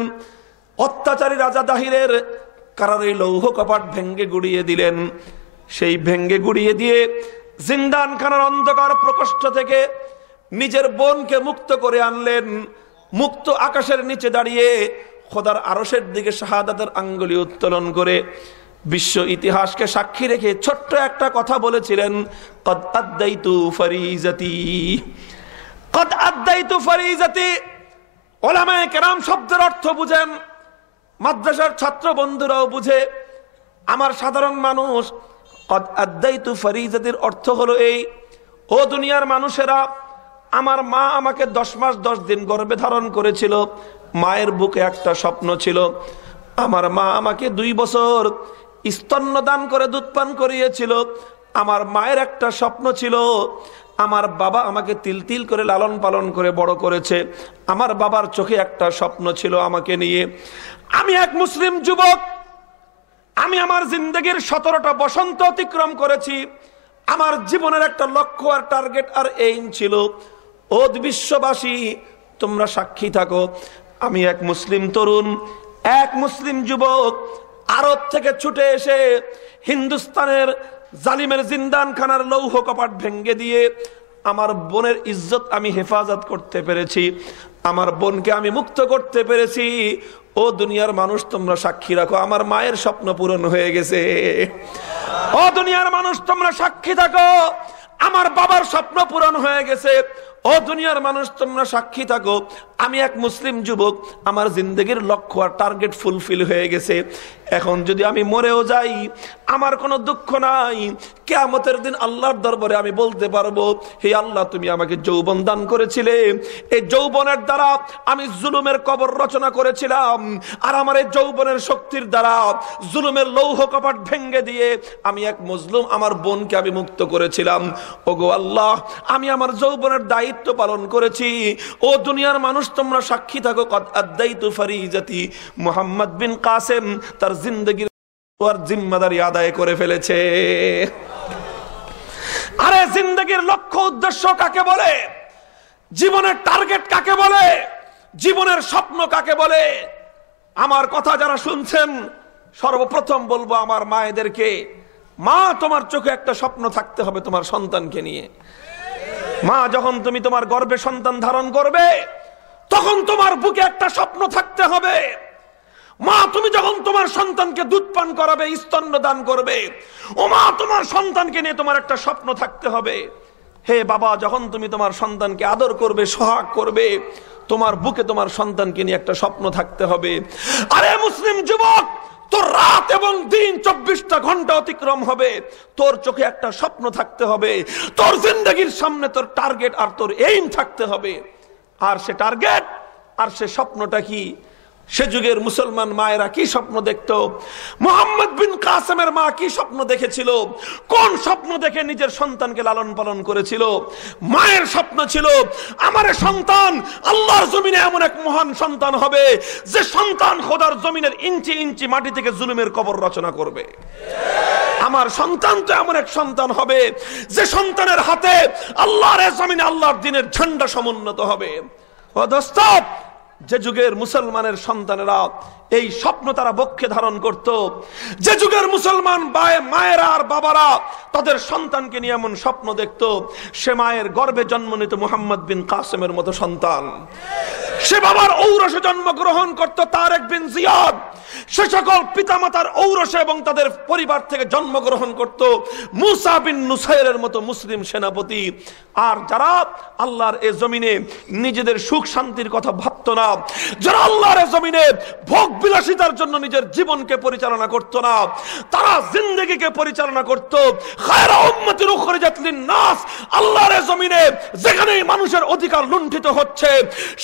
অত্যাচারী রাজা দাহিরের কারারে লৌহ কপাট ভেঙ্গে গুড়িয়ে দিলেন। সেই ভেঙ্গে গুড়িয়ে দিয়ে জিন্দানখানার অন্ধকার প্রকোষ্ঠ থেকে নিজের বোনকে মুক্ত করে আনলেন। মুক্ত আকাশের নিচে দাঁড়িয়ে খোদার আরশের দিকে শাহাদাতের আঙ্গুলি উত্তোলন করে বিশ্ব ইতিহাসকে সাক্ষী রেখে ছোট্ট একটা কথা বলেছিলেন, কদ আদাইতু ফরিজাতি, কদ আদাইতু ফরিজাতি। ওলামায়ে কেরাম শব্দের অর্থ বুঝেন, মাদ্রাসার ছাত্র বন্ধুরাও বুঝে, আমার সাধারণ মানুষ। কদ আদাইতু ফরিজাতির অর্থ হলো এই, ও দুনিয়ার মানুষেরা, আমার মা আমাকে 10 মাস 10 দিন গর্ভে ধারণ করেছিল। মায়ের বুকে একটা স্বপ্ন ছিল। আমার মা আমাকে 2 বছর স্তন্যদান করে দুধ পান করিয়েছিল। আমার মায়ের একটা স্বপ্ন ছিল, আমার বাবা আমাকে তিল তিল করে লালন পালন করে বড় করেছে। আমার বাবার চোখে একটা স্বপ্ন ছিল আমাকে নিয়ে। আমি এক মুসলিম যুবক, আমি আমার জিন্দগির 17টা বসন্ত অতিক্রম করেছি। আমার জীবনের একটা লক্ষ্য আর টার্গেট আর এইম ছিল। ও বিশ্ববাসী, তোমরা সাক্ষী থাকো, আমি এক মুসলিম তরুণ, এক মুসলিম যুবক আরব থেকে ছুটে এসে হিন্দুস্তানের জালিমের জিন্দানখানার লৌহ কপাট ভেঙ্গে দিয়ে আমার বোনের ইজ্জত আমি হেফাজত করতে পেরেছি। আমার বোনকে আমি মুক্ত করতে পেরেছি। ও দুনিয়ার মানুষ, তোমরা সাক্ষী রাখো, আমার মায়ের স্বপ্ন পূরণ হয়ে গেছে। ও দুনিয়ার মানুষ, তোমরা সাক্ষী থাকো, আমার বাবার স্বপ্ন পূরণ হয়ে গেছে। ও দুনিয়ার মানুষ, তোমরা সাক্ষী থাকো, আমি এক মুসলিম যুবক, আমার জিন্দগির লক্ষ্য আর টার্গেট ফুলফিল হয়ে গেছে। এখন যদি আমি মরেও যাই, আমার কোনো দুঃখ নাই। কিয়ামতের দিন আল্লাহর দরবারে আমি বলতে পারবো, হে আল্লাহ, তুমি আমাকে যৌবন দান করেছিলে, এই যৌবনের দ্বারা আমি জুলুমের কবর রচনা করেছিলাম, আর আমার এই যৌবনের শক্তির দ্বারা জুলুমের লৌহ কপাট ভেঙ্গে দিয়ে আমি এক মজলুম আমার বোনকে আমি মুক্ত করেছিলাম। ওগো আল্লাহ, আমি আমার যৌবনের দায়িত্ব পালন করেছি। ও দুনিয়ার মানুষ, তোমরা সাক্ষী থাকো, কদ আদাইতু ফরিজাতি। মুহাম্মদ বিন কাসেম তার জিন্দগির জিম্মাদারি আদায় করে ফেলেছে। আরে জিন্দগির লক্ষ্য উদ্দেশ্য কাকে বলে? জীবনের টার্গেট কাকে বলে? জীবনের স্বপ্ন কাকে বলে? আমার কথা যারা শুনছেন, সর্বপ্রথম বলবো আমার মায়েদেরকে, মা, তোমার চোখে একটা স্বপ্ন থাকতে হবে তোমার সন্তানকে নিয়ে। মা, যখন তুমি তোমার গর্ভে সন্তান ধারণ করবে, তখন তোমার বুকে একটা স্বপ্ন থাকতে হবে। মা, তুমি যখন তোমার সন্তানকে দুধ পান করাবে, স্তন্য দান করবে, ও মা, তোমার সন্তানকে নিয়ে তোমার একটা স্বপ্ন থাকতে হবে। হে বাবা, যখন তুমি তোমার সন্তানকে আদর করবে, সোহাগ করবে, তোমার বুকে তোমার সন্তানকে নিয়ে একটা স্বপ্ন থাকতে হবে। আরে মুসলিম যুবক, তোর রাত এবং দিন 24টা ঘন্টা অতিক্রম হবে, তোর চোখে একটা স্বপ্ন থাকতে হবে, তোর জিন্দগির সামনে তোর টার্গেট আর তোর এইম থাকতে হবে। আর সে টার্গেট আর সে স্বপ্নটা কি? সে যুগের মুসলমান মায়েরা কি স্বপ্ন দেখতো? মুহাম্মদ বিন কাসেমের মা কি স্বপ্ন দেখেছিল? কোন স্বপ্ন দেখে নিজের সন্তানকে লালন পালন করেছিল? মায়ের স্বপ্ন ছিল, আমার সন্তান আল্লাহর জমিনে এমন এক মহান সন্তান হবে, যে সন্তান খোদার জমিনের ইঞ্চি ইঞ্চি মাটি থেকে জুলুমের কবর রচনা করবে। আমার সন্তান তো এমন এক সন্তান হবে, যে সন্তানের হাতে আল্লাহর জমিনে আল্লাহর দ্বীনের ঝান্ডা সমুন্নত হবে। ও দোস্ত, যে যুগের মুসলমানের সন্তানেরা এই স্বপ্ন তারা বক্ষে ধারণ করত, যে যুগের মুসলমান মায়েরা আর বাবারা তাদের সন্তানকে নিয়ে এমন স্বপ্ন দেখত, সে মায়ের গর্ভে জন্ম নিত মুহাম্মদ বিন কাসেমের মতো সন্তান। সে বাবার ঔরসে জন্মগ্রহণ করত তারেক বিন জিয়াদ। সে সকল পিতামাতার ঔরসে এবং তাদের পরিবার থেকে জন্মগ্রহণ করত মুসা বিন নুসাইরের মতো মুসলিম সেনাপতি। আর যারা আল্লাহর এই জমিনে নিজেদের সুখ শান্তির কথা ভাবত না, যারা আল্লাহর এই জমিনে ভোগ বিলাসিতার জন্য নিজের জীবনকে পরিচালনা করত না, তারা জিন্দেগিকে পরিচালনা করত খায়রা উম্মতির উখরিজাত লিন-নাস। আল্লাহর এই জমিনে যেখানে মানুষের অধিকার লুণ্ঠিত হচ্ছে,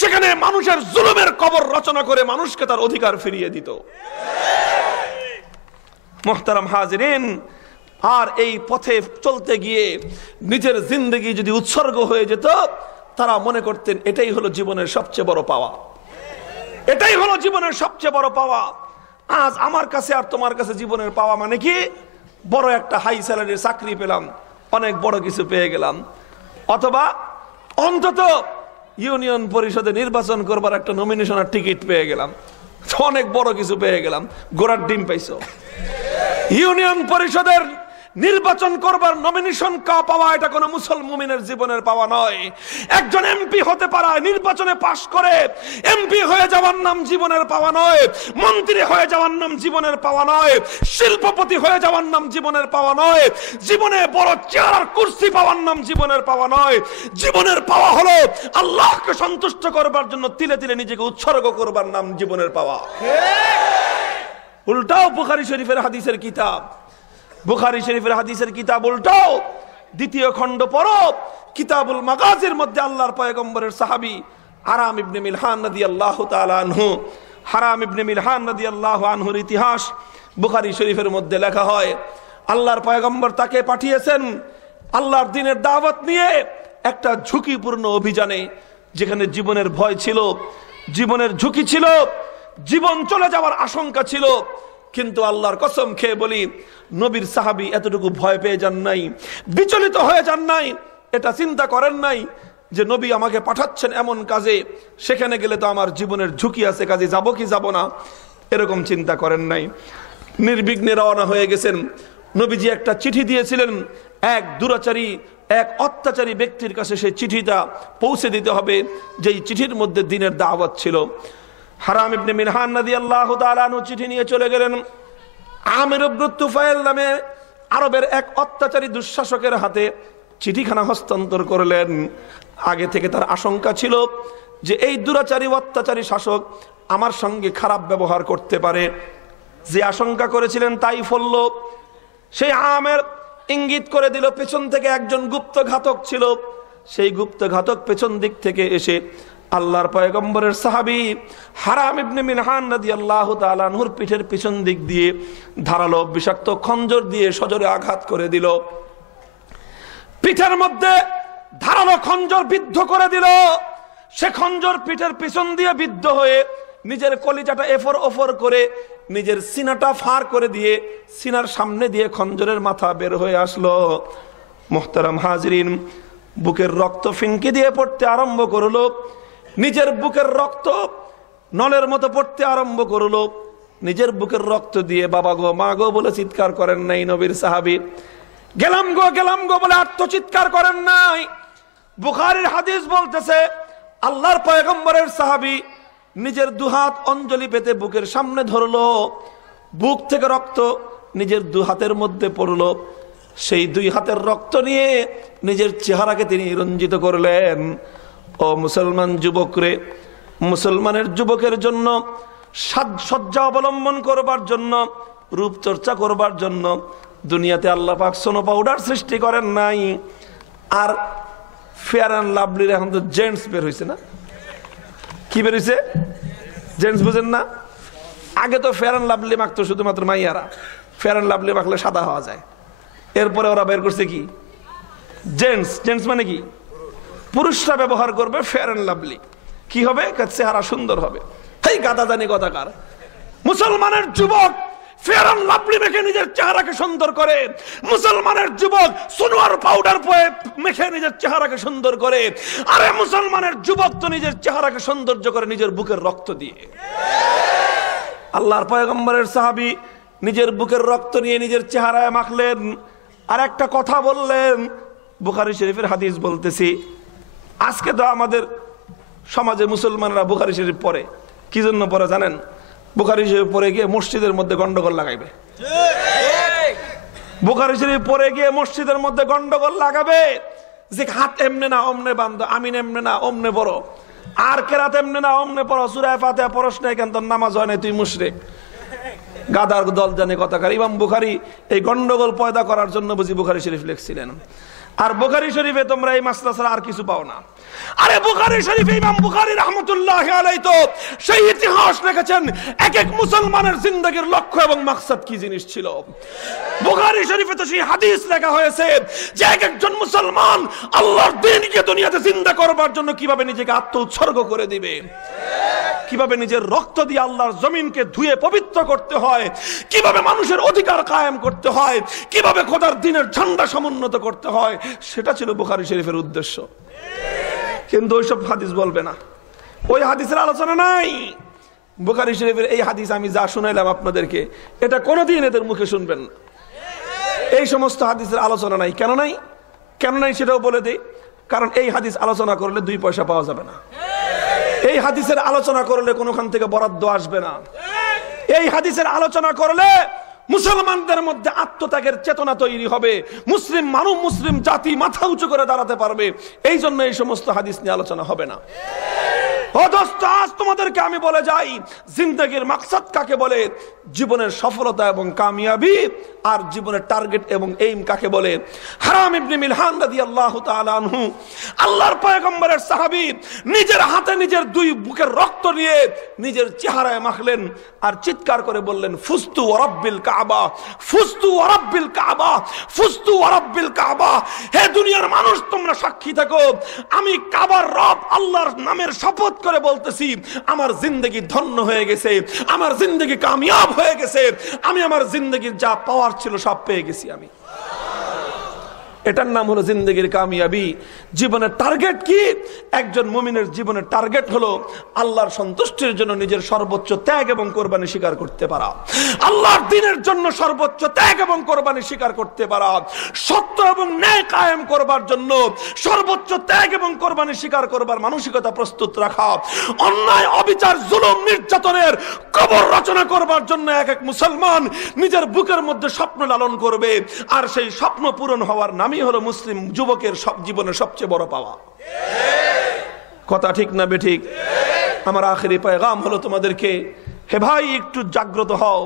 সেখানে মানুষের জুলুমের কবর রচনা করে মানুষকে তার অধিকার ফিরিয়ে দিত। মুহতারাম হাজিরিন, আর এই পথে চলতে গিয়ে নিজের জিন্দেগি যদি উৎসর্গ হয়ে যেত, তারা মনে করতেন এটাই হলো জীবনের সবচেয়ে বড় পাওয়া, এটাই হলো জীবনের সবচেয়ে বড় পাওয়া। আজ আমার কাছে আর তোমার কাছে জীবনের পাওয়া মানে কি? বড় একটা হাই স্যালারির চাকরি পেলাম, অনেক বড় কিছু পেয়ে গেলাম, অথবা অন্তত ইউনিয়ন পরিষদে নির্বাচন করবার একটা নমিনেশনের টিকিট পেয়ে গেলাম, অনেক বড় কিছু পেয়ে গেলাম। গোড়ার ডিম পাইছো। ইউনিয়ন পরিষদের নির্বাচন করবার নমিনেশন পাওয়া এটা কোনো মুসলমানের জীবনের পাওয়া নয়। একজন এমপি হতে পারা, নির্বাচনে পাশ করে এমপি হয়ে যাওয়ার নাম জীবনের পাওয়া নয়, মন্ত্রী হয়ে যাওয়ার নাম জীবনের পাওয়া নয়, শিল্পপতি হয়ে যাওয়ার নাম জীবনের পাওয়া নয়, জীবনে বড় চেয়ার কুরসি পাওয়ার নাম জীবনের পাওয়া নয়। জীবনের পাওয়া হলো আল্লাহকে সন্তুষ্ট করবার জন্য তিলে তিলে নিজেকে উৎসর্গ করবার নাম জীবনের পাওয়া। উল্টাও বুখারী শরীফের হাদিসের কিতাব, বুখারী শরীফের হাদিসের কিতাব উল্টাও, দ্বিতীয় খণ্ড পড়ো, কিতাবুল মাগাজির মধ্যে আল্লাহর পয়গম্বরের সাহাবী হারাম ইবনে মিলহান রাদিয়াল্লাহু তাআলা আনহু, হারাম ইবনে মিলহান রাদিয়াল্লাহু আনহুর ইতিহাস বুখারী শরীফের মধ্যে লেখা হয়। আল্লাহর পয়গম্বর তাকে পাঠিয়েছেন আল্লাহর দ্বীনের দাওয়াত নিয়ে একটা ঝুঁকিপূর্ণ অভিযানে, যেখানে জীবনের ভয় ছিল, জীবনের ঝুঁকি ছিল, জীবন চলে যাওয়ার আশঙ্কা ছিল। কিন্তু আল্লাহর কসম খেয়ে বলি, নবীর সাহাবী এতটুকু ভয় পেয়ে যান নাই, বিচলিত হয়ে যান নাই, এটা চিন্তা করেন নাই যে নবী আমাকে পাঠাচ্ছেন এমন কাজে, সেখানে গেলে তো আমার জীবনের ঝুঁকি আছে, কাজে যাব কি যাব না, এরকম চিন্তা করেন নাই। নির্বিঘ্নে রওনা হয়ে গেছেন। নবীজি একটা চিঠি দিয়েছিলেন, এক দুরাচারী, এক অত্যাচারী ব্যক্তির কাছে সেই চিঠিটা পৌঁছে দিতে হবে, যেই চিঠির মধ্যে দ্বীনের দাওয়াত ছিল। হারাম ইবনে মিলহান রাদিয়াল্লাহু তাআলা আনহু চিঠি নিয়ে চলে গেলেন আমির ইবনে তুফাইল নামে আরবের এক অত্যাচারী দুঃশাসকের হাতে চিঠিখানা হস্তান্তর করলেন। আগে থেকে তার আশঙ্কা ছিল যে এই দুরাচারী অত্যাচারী শাসক আমার সঙ্গে খারাপ ব্যবহার করতে পারে। যে আশঙ্কা করেছিলেন তাই ফলল। সেই আমের ইঙ্গিত করে দিল পেছন থেকে একজন গুপ্ত ঘাতক ছিল। সেই গুপ্ত ঘাতক পেছন দিক থেকে এসে আল্লাহর পয়গম্বরের সাহাবী হারাম ইবনে মিলহান রাদিয়াল্লাহু তাআলা আনহুর পিঠের পিছন দিক দিয়ে ধারালো বিষাক্ত খঞ্জর দিয়ে সজোরে আঘাত করে দিল। পিঠের মধ্যে ধারালো খঞ্জর বিদ্ধ করে দিল। সে খঞ্জর পিঠের পিছন দিয়ে বিদ্ধ হয়ে নিজের কলিজাটা এফর ওফর করে নিজের সিনাটা ফার করে দিয়ে সিনার সামনে দিয়ে খঞ্জরের মাথা বের হয়ে আসলো। মুহতারাম হাজিরিন, বুকের রক্ত ফিনকি দিয়ে পড়তে আরম্ভ করলো। নিজের বুকের রক্ত নলের মতো পড়তে আরম্ভ করলো। নিজের বুকের রক্ত দিয়ে বাবা গো মা গো বলে চিৎকার করেন নাই নবীর সাহাবী। গেলাম গো বলে আত্মচিৎকার করেন নাই। বুখারীর হাদিস বলতেছে আল্লাহর পয়গম্বরের সাহাবী নিজের দুহাত অঞ্জলি পেতে বুকের সামনে ধরলো। বুক থেকে রক্ত নিজের দুহাতের মধ্যে পড়লো। সেই দুই হাতের রক্ত নিয়ে নিজের চেহারাকে তিনি রঞ্জিত করলেন। ও মুসলমান যুবকরে, মুসলমানের যুবকের জন্য সাজসজ্জা অবলম্বন করবার জন্য, রূপচর্চা করবার জন্য দুনিয়াতে আল্লাহ পাক সোনো পাউডার সৃষ্টি করেন নাই। আর ফেয়ার অ্যান্ড লাভলির এখন তো জেন্টস বের হয়েছে না? কি বের হয়েছে? জেন্টস বুঝেন না? আগে তো ফেয়ার অ্যান্ড লাভলি মাখতো শুধুমাত্র মাইয়ারা, ফেয়ার অ্যান্ড লাভলি মাখলে সাদা হওয়া যায়। এরপরে ওরা বের করছে কি জেন্টস। জেন্টস মানে কি? পুরুষরা ব্যবহার করবে ফেয়ার অ্যান্ড লাভলি। কি হবে? চেহারা সুন্দর হবে। এই গাদা জানি কথাকার। মুসলমানের যুবক ফেয়ার অ্যান্ড লাভলি মেখে নিজের চেহারাকে সুন্দর করে। মুসলমানের যুবক সোনোয়ার পাউডার মেখে নিজের চেহারাকে সুন্দর করে। আরে মুসলমানের যুবক তো নিজের চেহারাকে সৌন্দর্য করে নিজের বুকের রক্ত দিয়ে। আল্লাহর পয়গম্বরের সাহাবী নিজের বুকের রক্ত নিয়ে নিজের চেহারায় মাখলেন। আর একটা কথা বললেন, বুখারী শরীফের হাদিস বলতেছি, আজকে তো আমাদের সমাজে মুসলমানরা বুখারী শরীফ পড়ে। কি জন্য পড়ে জানেন? বুখারী শরীফ পড়ে গিয়ে মসজিদের মধ্যে গন্ডগোল লাগাইবে। বুখারী শরীফ পড়ে গিয়ে মসজিদের মধ্যে গন্ডগোল লাগাবে যে হাত এমনে না অমনে বান্ধ, আমিন এমনে না অমনে পড়ো, আর কেরাত এমনে না অমনে পড়ো, সূরা ফাতিহা পড়স নাই কেন, তোর নামাজ হয় না, তুই মুশরিক। গাদার দল জানে কথাকার। ইমাম বুখারী এই গন্ডগোল পয়দা করার জন্য বুঝি বুখারী শরীফ লিখছিলেন। আর বুখারী শরীফে তোমরা এই মাসলা ছাড়া আর কিছু পাও না। আরে বুখারী শরীফে ইমাম বুখারী রাহমাতুল্লাহি আলাইহি তো সেই ইতিহাস লিখেছেন এক এক মুসলমানের জিন্দেগীর লক্ষ্য এবং মাকসাদ কি জিনিস ছিল। বুখারী শরীফে তো সেই হাদিস লেখা হয়েছে যে এক একজন মুসলমান আল্লাহর দ্বীনকে দুনিয়াতে জিন্দা করবার জন্য কিভাবে নিজেকে আত্মউৎসর্গ করে দিবে, কিভাবে নিজের রক্ত দিয়ে আল্লাহর জমিনকে ধুয়ে পবিত্র করতে হয়, কিভাবে মানুষের অধিকার কায়েম করতে হয়, কিভাবে খোদার দ্বীনের ঝান্ডা সমুন্নত করতে হয়, সেটা ছিল বুখারী শরীফের উদ্দেশ্য। কিন্তু ওইসব হাদিস বলবে না, ওই হাদিসের আলোচনা নাই। বুখারী শরীফের এই হাদিস আমি যা শুনাইলাম আপনাদেরকে, এটা কোনোদিন এদের মুখে শুনবেন না। এই সমস্ত হাদিসের আলোচনা নাই। কেন নাই? কেন নাই সেটাও বলে দেই। কারণ এই হাদিস আলোচনা করলে 2 পয়সা পাওয়া যাবে না। এই হাদিসের আলোচনা করলে কোনখান থেকে বরাদ্দ আসবে না। এই হাদিসের আলোচনা করলে মুসলমানদের মধ্যে আত্মত্যাগের চেতনা তৈরি হবে, মুসলিম মানুষ, মুসলিম জাতি মাথা উঁচু করে দাঁড়াতে পারবে। এই জন্য এই সমস্ত হাদিস নিয়ে আলোচনা হবে না। আজ তোমাদেরকে আমি বলে যাই, জিন্দেগীর মাকসাদ কাকে বলে, জীবনের সফলতা এবং কামিয়াবি, আর জীবনের টার্গেট এবং এইম কাকে বলে। হারাম ইবনে মিলহান রাদিয়াল্লাহু তাআলা আনহু, আল্লাহর পয়গম্বরের সাহাবী, নিজের হাতে নিজের 2 বুকের রক্ত নিয়ে নিজের চেহারায় মাখলেন আর চিৎকার করে বললেন, ফুস্তু ওয়া রাব্বিল কাবা, ফুস্তু ওয়া রাব্বিল কাবা, ফুস্তু ওয়া রাব্বিল কাবা। হে দুনিয়ার মানুষ, তোমরা সাক্ষী থাকো, আমি কাবার রব আল্লাহর নামের শপথ করে বলতেছি, আমার জিন্দেগি ধন্য হয়ে গেছে, আমার জিন্দেগি কামিয়াব হয়ে গেছে, আমি আমার জিন্দেগির যা পাওয়ার ছিল সব পেয়ে গেছি আমি। এটার নাম হলো জিন্দেগির কামিয়াবি। জীবনের টার্গেট কি? একজন মুমিনের জীবনের টার্গেট হলো আল্লাহর সন্তুষ্টির জন্য নিজের সর্বোচ্চ ত্যাগ এবং কোরবানি স্বীকার করতে পারা, আল্লাহর দ্বীনের জন্য সর্বোচ্চ ত্যাগ এবং কোরবানি স্বীকার করতে পারা, সত্য এবং ন্যায় কায়েম করবার জন্য সর্বোচ্চ ত্যাগ এবং কোরবানি স্বীকার করবার মানসিকতা প্রস্তুত রাখা, অন্যায়, অবিচার, জুলুম, নির্যাতনের কবর রচনা করবার জন্য এক এক মুসলমান নিজের বুকের মধ্যে স্বপ্ন লালন করবে, আর সেই স্বপ্ন পূরণ হওয়ার নামই হলো মুসলিম যুবকের সব জীবনের সবচেয়ে বড় পাওয়া। কথা ঠিক না বেঠিক? আমার আখেরি পেগাম হলো তোমাদেরকে, হে ভাই, একটু জাগ্রত হও,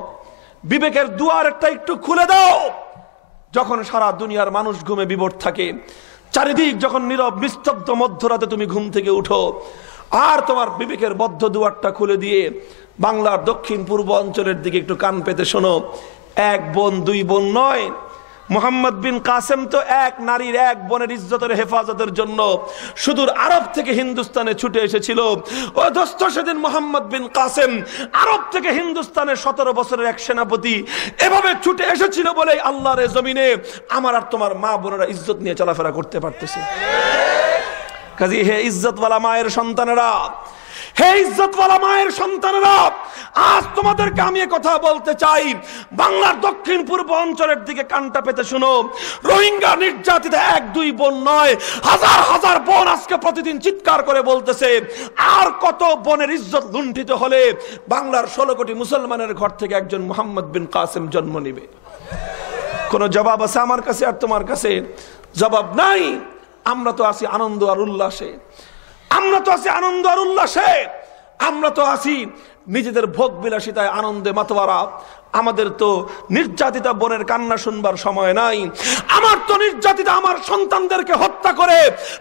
বিবেকের দুয়ারটা একটু খুলে দাও। যখন সারা দুনিয়ার মানুষ ঘুমে বিভোর থাকে, চারিদিক যখন নীরব নিস্তব্ধ, মধ্যরাতে তুমি ঘুম থেকে উঠো, আর তোমার বিবেকের বদ্ধ দুয়ারটা খুলে দিয়ে বাংলার দক্ষিণ পূর্ব অঞ্চলের দিকে একটু কান পেতে শোনো। 1 বোন 2 বোন নয়, মোহাম্মদ বিন কাসেম তো এক নারীর, এক বোনের ইজ্জতের হেফাজতের জন্য সুদূর আরব থেকে হিন্দুস্তানে ছুটে এসেছিল। ও দোস্ত, সেদিন মোহাম্মদ বিন কাসেম আরব থেকে হিন্দুস্তানের 17 বছরের এক সেনাপতি এভাবে ছুটে এসেছিল বলেই আল্লাহর জমিনে আমার আর তোমার মা বোনেরা ইজ্জত নিয়ে চলাফেরা করতে পারতেছে। কাজী হে ইজ্জতওয়ালা মায়ের সন্তানেরা, হে ইজ্জতওয়ালা মায়ের সন্তানেরা, আজ তোমাদেরকে আমি কথা বলতে চাই, বাংলার দক্ষিণ পূর্ব অঞ্চলের দিকে কানটা পেতে শুনো। রোহিঙ্গা নির্যাতিত 1-2 বোন নয়, হাজার হাজার বোন আজকে প্রতিদিন চিৎকার করে বলতেছে, আর কত বোনের ইজ্জত লুণ্ঠিত হলে বাংলার 16 কোটি মুসলমানের ঘর থেকে একজন মোহাম্মদ বিন কাসেম জন্ম নিবে। কোন জবাব আছে আমার কাছে আর তোমার কাছে? জবাব নাই। আমরা তো আছি আনন্দ আর উল্লাসে, আমরা তো আছি আনন্দ আর উল্লাসে, আমরা তো আছি নিজেদের ভোগ বিলাসিতায় আনন্দে মাতোয়ারা। আমাদের তো নির্যাতিতা বোনের কান্না শুনবার সময় নাই। আমার তো নির্যাতিতা আমার সন্তানদেরকে হত্যা করে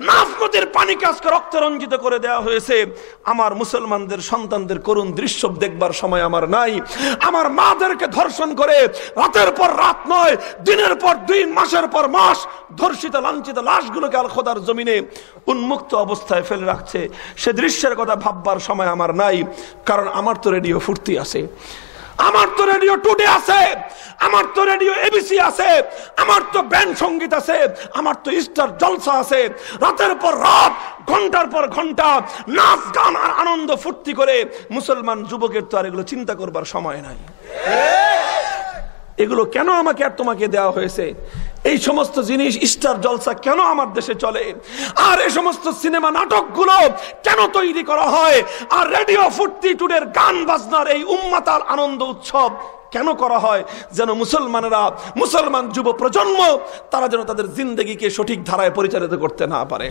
নাফ নদীর পানিকে আজকে রক্তে রঞ্জিত করে দেওয়া হয়েছে। আমার মুসলমানদের সন্তানদের করুণ দৃশ্য দেখবার সময় আমার নাই। আমার মাদেরকে ধর্ষণ করে রাতের পর রাত নয়, দিনের পর দিন, মাসের পর মাস ধর্ষিত লাঞ্ছিত লাশগুলোকে আল খোদার জমিনে উন্মুক্ত অবস্থায় ফেলে রাখছে। সে দৃশ্যের কথা ভাববার সময় আমার নাই, কারণ আমার তো রেডিও ফুর্তি আছে, আমার তো রেডিও টুডে আছে, আমার তো রেডিও এবিসি আছে, আমার তো ব্যান্ড সঙ্গীত আছে, আমার তো স্টার জলসা আছে। রাতের পর রাত, ঘন্টার পর ঘন্টা নাচ গান আর আনন্দ ফুর্তি করে মুসলমান যুবকের তো আর এগুলো চিন্তা করবার সময় নাই। এগুলো কেন আমাকে আর তোমাকে দেওয়া হয়েছে? এই সমস্ত জিনিস, স্টার জলসা কেন আমার দেশে চলে? আর এই সমস্ত সিনেমা নাটকগুলো কেন তৈরি করা হয়? আর রেডিও ফুর্তি টুডের গান বাজনার এই উম্মাতাল আনন্দ উৎসব কেন করা হয়? যেন মুসলমানেরা, মুসলমান যুব প্রজন্ম তারা যেন তাদের জিন্দেগিকে সঠিক ধারায় পরিচালিত করতে না পারে।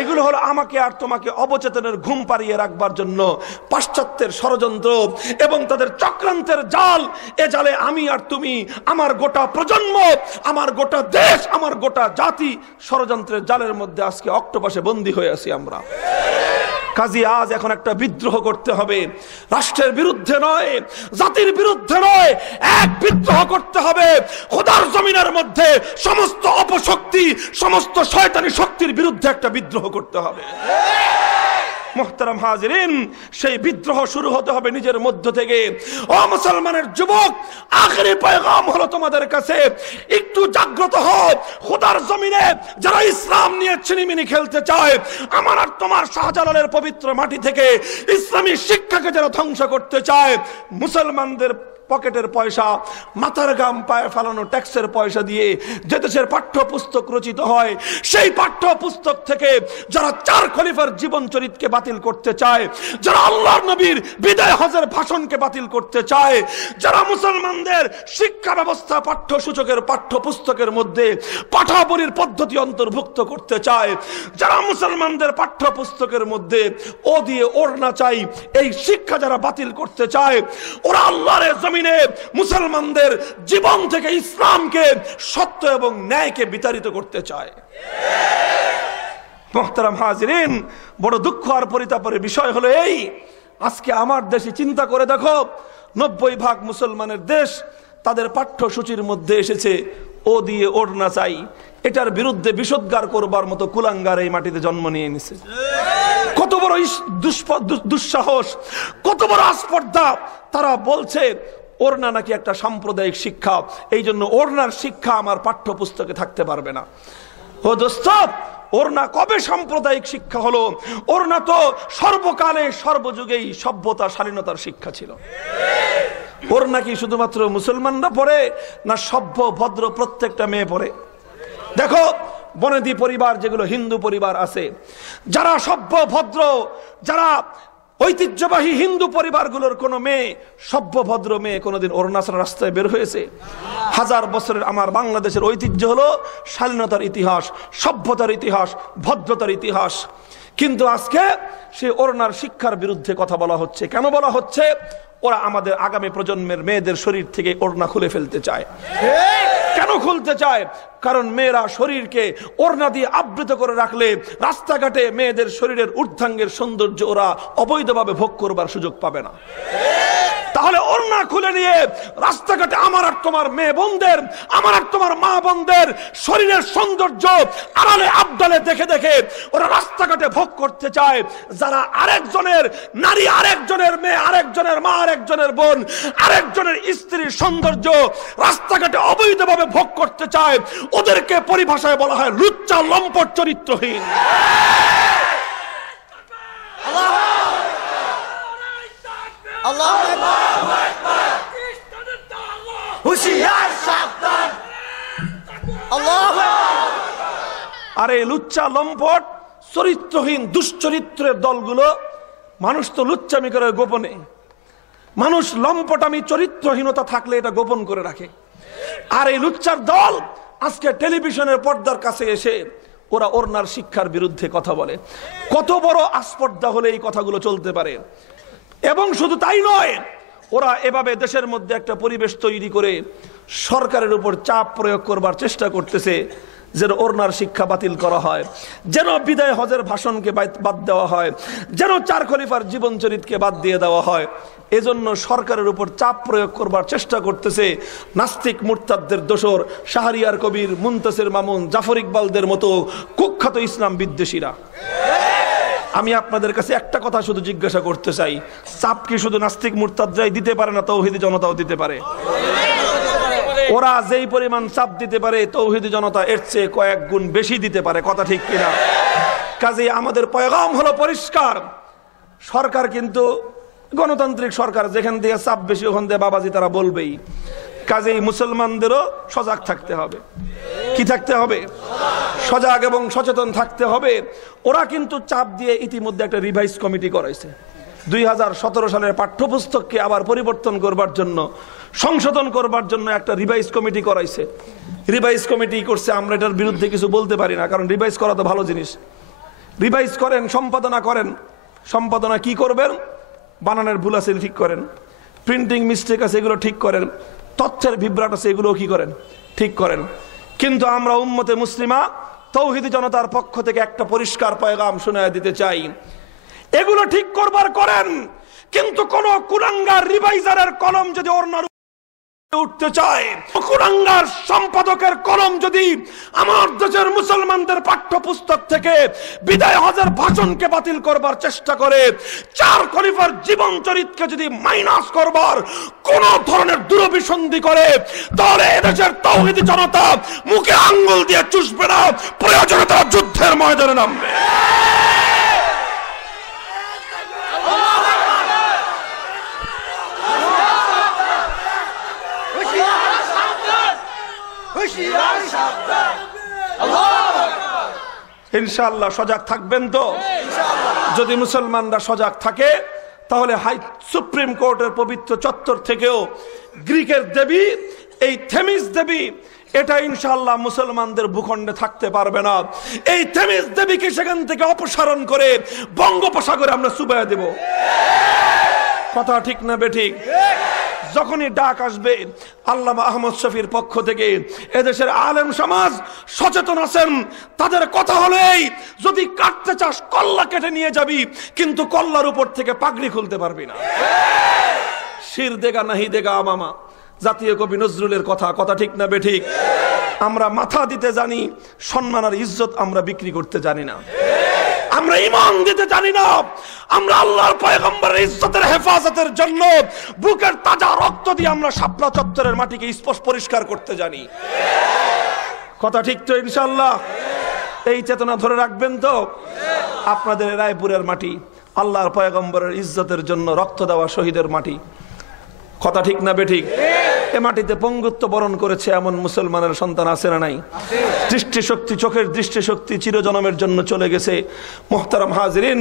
এগুলো হলো আমাকে আর তোমাকে অবচেতনের ঘুম পাড়িয়ে রাখবার জন্য পাশ্চাত্যের ষড়যন্ত্র এবং তাদের চক্রান্তের জাল। এ জালে আমি আর তুমি, আমার গোটা প্রজন্ম, আমার গোটা দেশ, আমার গোটা জাতি ষড়যন্ত্রের জালের মধ্যে আজকে অক্টোপাসে বন্দী হয়ে আছি আমরা। কাজী আজ এখন একটা বিদ্রোহ করতে হবে, রাষ্ট্রের বিরুদ্ধে নয়, জাতির বিরুদ্ধে নয়, এক বিদ্রোহ করতে হবে খোদার জমিনের মধ্যে সমস্ত অপশক্তি, সমস্ত শয়তানি শক্তির বিরুদ্ধে একটা বিদ্রোহ করতে হবে। মুহতারাম হাজিরিন, সেই বিদ্রোহ শুরু হতে হবে নিজের মধ্য থেকে। ও মুসলমানের যুবক, আখেরি পয়গাম হলো তোমাদের কাছে, একটু জাগ্রত হও। খোদার জমিনে যারা ইসলাম নিয়ে ছিনিমিনি খেলতে চায়, আমার আর তোমার শাহজালালের পবিত্র মাটি থেকে ইসলামী শিক্ষাকে যারা ধ্বংস করতে চায়, মুসলমানদের পকেটের পয়সা, মাথার গাম পায়ে ফেলানো ট্যাক্সের পয়সা দিয়ে যে দেশের পাঠ্যপুস্তক রচিত হয়, সেই পাঠ্যপুস্তক থেকে যারা 4 খলিফার জীবন চরিত্রকে বাতিল করতে চায়, যারা আল্লাহর নবীর বিদায় হজের ভাষণকে বাতিল করতে চায়, যারা মুসলমানদের শিক্ষা ব্যবস্থা পাঠ্যসূচকের পাঠ্যপুস্তকের মধ্যে পাঠাবলির পদ্ধতি অন্তর্ভুক্ত করতে চায়, যারা মুসলমানদের পাঠ্যপুস্তকের মধ্যে ও দিয়ে ওড়না চাই, এই শিক্ষা যারা বাতিল করতে চায়, ওরা আল্লাহর জমিনে মুসলমানদের জীবন থেকে ইসলামকে, সত্য এবং ন্যায়কে বিতাড়িত করতে চায়। মুহতারাম হাজিরিন, বড় দুঃখ আর পরিতাপের বিষয় হলো এই, আজকে আমার দেশে চিন্তা করে দেখো, 90% মুসলমানের দেশ, তাদের পাঠ্যসূচির মধ্যে এসেছে ও দিয়ে ওড়না চাই। এটার বিরুদ্ধে বিষোদ্গার করবার মতো কুলাঙ্গার এই মাটিতে জন্ম নিয়ে নিছে। কত বড় দুঃসাহস, কত বড় আস্পর্ধা! তারা বলছে ওড়না নাকি একটা সাম্প্রদায়িক শিক্ষা, এই জন্য ওড়নার শিক্ষা আমার পাঠ্যপুস্তকে থাকতে পারবে না। ও দোস্ত, ওড়না কবে সাম্প্রদায়িক শিক্ষা হলো? ওড়না তো সর্বকালে সর্বযুগেই সভ্যতা শালীনতার শিক্ষা ছিল। ওড়না কি শুধুমাত্র মুসলমানরা পড়ে, না সভ্য ভদ্র প্রত্যেকটা মেয়ে পড়ে? দেখো, বনেদি পরিবার যেগুলো হিন্দু পরিবার আছে, যারা সভ্য ভদ্র, যারা ঐতিহ্যবাহী হিন্দু পরিবারগুলোর কোন মেয়ে, সভ্য ভদ্র মেয়ে কোনদিন ওড়না ছাড়া রাস্তায় বের হয়েছে? 1000 বছরের আমার বাংলাদেশের ঐতিহ্য হলো শালীনতার ইতিহাস, সভ্যতার ইতিহাস, ভদ্রতার ইতিহাস। কিন্তু আজকে সে ওড়নার শিক্ষার বিরুদ্ধে কথা বলা হচ্ছে। কেন বলা হচ্ছে? ওরা আমাদের আগামী প্রজন্মের মেয়েদের শরীর থেকে ওড়না খুলে ফেলতে চায়। কেন খুলতে চায়? কারণ মেয়েরা শরীরকে ওড়না দিয়ে আবৃত করে রাখলে রাস্তাঘাটে মেয়েদের শরীরের ঊর্ধ্বাঙ্গের সৌন্দর্য ওরা অবৈধভাবে ভোগ করবার সুযোগ পাবে না। তাহলে ওড়না খুলে নিয়ে রাস্তাঘাটে আমার আর তোমার মেয়ে বোনদের, আমার আর তোমার মা বোনদের শরীরের সৌন্দর্য আড়ালে আবডালে দেখে দেখে ওরা রাস্তাঘাটে ভোগ করতে চায়। যারা আরেকজনের নারী, আরেকজনের মেয়ে, আরেকজনের মা, আরেকজনের বোন, আরেকজনের স্ত্রীর সৌন্দর্য রাস্তাঘাটে অবৈধভাবে ভোগ করতে চায়, ওদেরকে পরিভাষায় বলা হয় লুচ্চা, লম্পট, চরিত্রহীন। আরে লুচ্চা, লম্পট, চরিত্রহীন, দুশ্চরিত্রের দলগুলো, মানুষ তো লুচ্চামি করে গোপনে, মানুষ লম্পটামি চরিত্রহীনতা থাকলে এটা গোপন করে রাখে। আর এই লুচ্চার দল আজকে টেলিভিশনের পর্দার কাছে এসে ওরা ওড়নার শিক্ষার বিরুদ্ধে কথা বলে। কত বড় আস্পর্ধা হলে এই কথাগুলো চলতে পারে! এবং শুধু তাই নয়, ওরা এভাবে দেশের মধ্যে একটা পরিবেশ তৈরি করে সরকারের উপর চাপ প্রয়োগ করবার চেষ্টা করতেছে, যেন ওড়নার শিক্ষা বাতিল করা হয়, যেন বিদায় হজের ভাষণকে বাদ দেওয়া হয়, যেন 4 খলিফার জীবন চরিত্রকে বাদ দিয়ে দেওয়া হয়। এজন্য সরকারের উপর চাপ প্রয়োগ করবার চেষ্টা করতেছে নাস্তিক মুরতাদদের দোসর শাহরিয়ার কবির, মুনতাসির মামুন, জাফর ইকবালদের মতো কুখ্যাত ইসলাম বিদ্বেষীরা। আমি আপনাদের কাছে একটা কথা শুধু জিজ্ঞাসা করতে চাই, চাপ কি শুধু নাস্তিক মুরতাদরাই দিতে পারে, না তৌহিদি জনতাও দিতে পারে? ওরা যেই পরিমাণ চাপ দিতে পারে, তৌহিদি জনতা এর চেয়ে কয়েক গুণ বেশি দিতে পারে। কথা ঠিক কিনা? কাজেই আমাদের পয়গাম হলো পরিষ্কার। সরকার কিন্তু গণতান্ত্রিক সরকার, যেখান দিয়ে চাপ বেশি ওখান দিয়ে বাবাজি তারা বলবেই। কাজেই মুসলমানদেরও সজাগ থাকতে হবে। কি থাকতে হবে? সজাগ এবং সচেতন থাকতে হবে। ওরা কিন্তু চাপ দিয়ে ইতিমধ্যে একটা রিভাইজ কমিটি করাইছে। 2017 সালের পাঠ্যপুস্তককে আবার পরিবর্তন করবার জন্য, সংশোধন করবার জন্য একটা রিভাইজ কমিটি করাইছে। রিভাইজ কমিটি করছে, আমরা এটার বিরুদ্ধে কিছু বলতে পারি না, কারণ রিভাইজ করা তো ভালো জিনিস। রিভাইজ করেন, সম্পাদনা করেন। সম্পাদনা কি করবেন? বানানের ভুল আছে ঠিক করেন, প্রিন্টিং মিস্টেক আছে এগুলো ঠিক করেন, তথ্যের বিভ্রাট আছে এগুলো কি করেন? ঠিক করেন। কিন্তু আমরা উম্মতে মুসলিমা তৌহিদি জনতার পক্ষ থেকে একটা পরিষ্কার পয়গাম শোনায় দিতে চাই, এগুলো ঠিক করবার করেন, কিন্তু কোন কুলাঙ্গার রিভাইজারের কলম যদি ওর উঠতে চায়, কুলাঙ্গার সম্পাদকের কলম যদি আমার দেশের মুসলমানদের পাঠ্যপুস্তক থেকে বিদায় হজের ভাষণকে বাতিল করবার চেষ্টা করে, 4 খলিফার জীবন চরিত্রকে যদি মাইনাস করবার কোন ধরনের দুরভিসন্ধি করে, তাহলে এদেশের তাওহীদি জনতা মুখে আঙ্গুল দিয়ে চুষবে না, প্রয়োজনে তারা যুদ্ধের ময়দানে নামবে। ইনশাআল্লাহ সজাগ থাকবেন তো? যদি মুসলমানরা সজাগ থাকে, তাহলে সুপ্রিম কোর্টের পবিত্র চত্বর থেকেও গ্রিকের দেবী এই থেমিস দেবী, এটা ইনশাআল্লাহ মুসলমানদের ভূখণ্ডে থাকতে পারবে না। এই থেমিস দেবীকে সেখান থেকে অপসারণ করে বঙ্গোপসাগরে আমরা চুবাইয়া দেব। কথা ঠিক না বেঠিক? যখনই ডাক আসবে আল্লামা আহমদ শফির পক্ষ থেকে, এদেশের আলেম সমাজ সচেতন আছেন, তাদের কথা হলো এই, যদি কাটতে চাস কল্লা কেটে নিয়ে যাবি, কিন্তু কল্লার উপর থেকে পাগড়ি খুলতে পারবি না। শির দেগা নাহি দেগা আমামা, জাতীয় কবি নজরুলের কথা। কথা ঠিক না বেঠিক? আমরা মাথা দিতে জানি, সম্মান আর ইজ্জত আমরা বিক্রি করতে জানি না। আমরা ঈমান দিতে জানি না, আমরা আল্লাহর পয়গম্বরের ইজ্জতের হেফাজতের জন্য বুকের তাজা রক্ত দিয়ে আমরা শাপলা চত্বরের মাটিকে স্পষ্ট পরিষ্কার করতে জানি। কথা ঠিক তো? ইনশাআল্লাহ এই চেতনা ধরে রাখবেন তো? আপনাদের রায়পুরের মাটি আল্লাহর পয়গম্বরের ইজ্জতের জন্য রক্ত দেওয়া শহীদের মাটি। কথা ঠিক না বেঠিক? এ মাটিতে পঙ্গুত্ব বরণ করেছে এমন মুসলমানের সন্তান আছে না নাই? দৃষ্টিশক্তি, চোখের দৃষ্টিশক্তি চিরজনমের জন্য চলে গেছে। মুহতারাম হাজিরিন,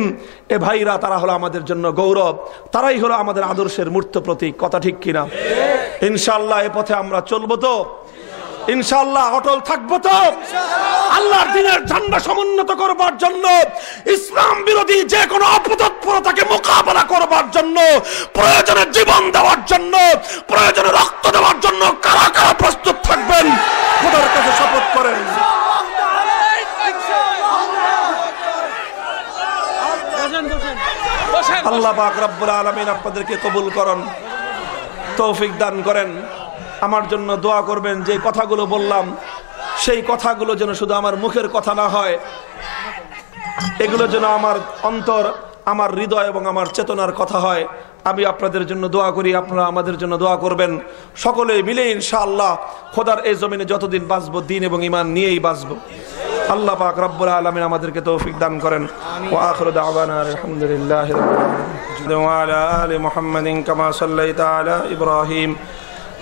এ ভাইরা তারা হলো আমাদের জন্য গৌরব, তারাই হলো আমাদের আদর্শের মূর্ত প্রতীক। কথা ঠিক কিনা? ইনশাআল্লাহ এ পথে আমরা চলবো তো? ইনশাআল্লাহ অটল থাকবো তো? আল্লাহর দ্বীনের ঝান্ডা সমুন্নত করবার জন্য, ইসলাম বিরোধী যে কোনো অপতৎপরতাকে মোকাবেলা করবার জন্য, প্রয়োজনে জীবন দেওয়ার জন্য, প্রয়োজনে রক্ত দেওয়ার জন্য কারা কারা প্রস্তুত থাকবেন? খোদার কাছে শপথ করেন। আল্লাহ পাক রব্বুল আলামিন আপনাদেরকে কবুল করুন, তৌফিক দান করেন। আমার জন্য দোয়া করবেন। যে কথাগুলো বললাম সেই কথাগুলো যেন শুধু আমার মুখের কথা না হয়, এগুলো যেন আমার অন্তর, আমার হৃদয় এবং আমার চেতনার কথা হয়। আমি আপনাদের জন্য দোয়া করি, আপনারা আমাদের জন্য দোয়া করবেন। সকলে মিলে ইনশাআল্লাহ খোদার এই জমিনে যতদিন বাঁচবো দ্বীন এবং ঈমান নিয়েই বাঁচবো। আল্লাহ পাক রব্বুল আলামিন আমাদেরকে তৌফিক দান করেন। ওয়া আখিরু দাওয়ানা আলহামদুলিল্লাহি রাব্বিল আলামিন। ওয়া আলা আলি মুহাম্মাদিন কামা সাল্লাইতা আলা ইব্রাহিম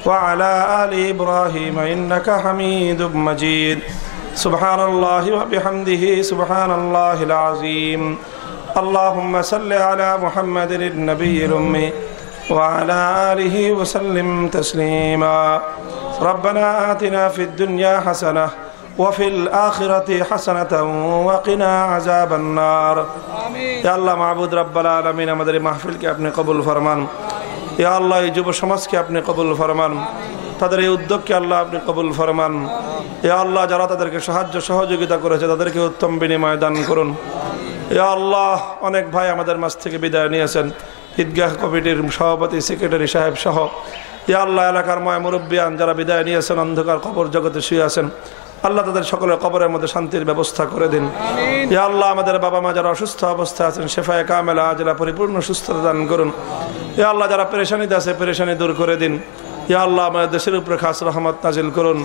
وعلى آل إبراهيم إنك حميد مجيد. سبحان الله وبحمده سبحان الله العظيم. اللهم صل على محمد النبي الأمي وعلى آله وسلم تسليما. ربنا آتنا في الدنيا حسنة وفي الآخرة حسنة وقنا عذاب النار. يا الله معبود رب العالمين আমাদের মাহফিলকে আপনি কবুল ফরমান। ইয়া আল্লাহ এই যুব সমাজকে আপনি কবুল ফরমান, তাদের এই উদ্যোগকে আল্লাহ আপনি কবুল ফরমান। ইয়া আল্লাহ যারা তাদেরকে সাহায্য সহযোগিতা করেছে তাদেরকে উত্তম বিনিময় দান করুন। ইয়া আল্লাহ অনেক ভাই আমাদের মাঝ থেকে বিদায় নিয়েছেন, ঈদগাহ কমিটির সভাপতি, সেক্রেটারি সাহেব সহ। ইয়া আল্লাহ এলাকার ময় মুরব্বিয়ান যারা বিদায় নিয়েছেন, অন্ধকার কবর জগতে শুয়ে আছেন, আল্লাহ তাদের সকলের কবরের মধ্যে শান্তির ব্যবস্থা করে দিন। ইয়া আল্লাহ আমাদের বাবা মা যারা অসুস্থ অবস্থায় আছেন, শেফায়ে কামেলা আজলা পরিপূর্ণ সুস্থতা দান করুন। ইয়া আল্লাহ যারা পেরেশানিতে আছে পেরেশানি দূর করে দিন। ইয়া আল্লাহ আমাদের দেশের উপরে খাস রহমত নাজিল করুন।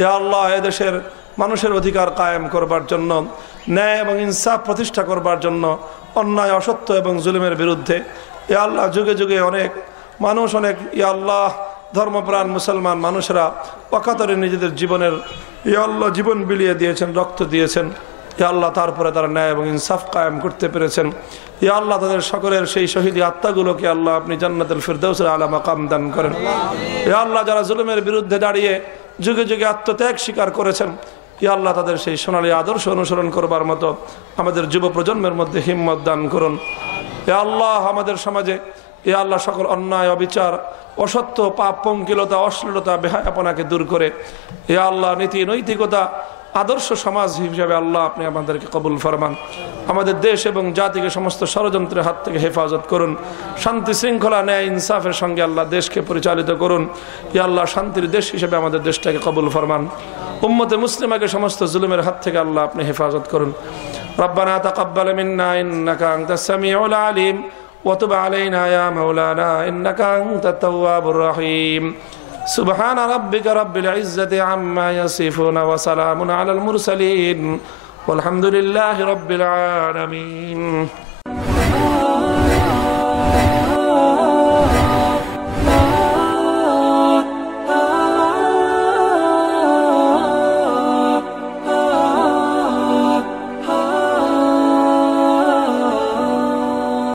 ইয়া আল্লাহ এদেশের মানুষের অধিকার কায়েম করবার জন্য, ন্যায় এবং ইনসাফ প্রতিষ্ঠা করবার জন্য, অন্যায় অসত্য এবং জুলুমের বিরুদ্ধে ইয়া আল্লাহ যুগে যুগে অনেক মানুষ, অনেক ইয়া আল্লাহ ধর্মপ্রাণ মুসলমান মানুষরা অকাতরে নিজেদের জীবনের ইয়া আল্লাহ জীবন বিলিয়ে দিয়েছেন, রক্ত দিয়েছেন। ইয়া আল্লাহ তারপরে তারা ন্যায় এবং ইনসাফ কায়েম করতে পেরেছেন। ইয়া আল্লাহ তাদের সকলের সেই শহীদি আত্মাগুলোকে আল্লাহ আপনি জান্নাতুল ফিরদাউসের আলা মাকাম দান করেন। ইয়া আল্লাহ যারা জুলুমের বিরুদ্ধে দাঁড়িয়ে যুগে যুগে আত্মত্যাগ স্বীকার করেছেন, ইয়া আল্লাহ তাদের সেই সোনালী আদর্শ অনুসরণ করবার মতো আমাদের যুব প্রজন্মের মধ্যে হিম্মত দান করুন। ইয়া আল্লাহ আমাদের সমাজে ইয়া আল্লাহ সকল অন্যায়, অবিচার, অসত্য, পাপ, পঙ্কিলতা, অশ্লীলতা, বেহায়াপনাকে দূর করে ইয়া আল্লাহ নীতি নৈতিকতা আদর্শ সমাজ হিসেবে আল্লাহ আপনি আমাদেরকে কবুল ফরমান। আমাদের দেশ এবং জাতিকে সমস্ত ষড়যন্ত্রের হাত থেকে হেফাজত করুন। শান্তি শৃঙ্খলা, ন্যায়, ইনসাফের সঙ্গে আল্লাহ দেশকে পরিচালিত করুন। ইয়া আল্লাহ শান্তির দেশ হিসেবে আমাদের দেশটাকে কবুল ফরমান। উম্মতে মুসলিমাকে সমস্ত জুলুমের হাত থেকে আল্লাহ আপনি হেফাজত করুন। রব্বানা তাকাব্বাল মিন্না ইন্নাকা আনতাস সামিউল আলিম ওয়া তুব আলাইনা ইয়া মাওলানা ইন্নাকা আনতাত তাওয়াবুর রহিম। سبحان ربك رب العزة عما يصفون وسلام على المرسلين والحمد لله رب العالمين.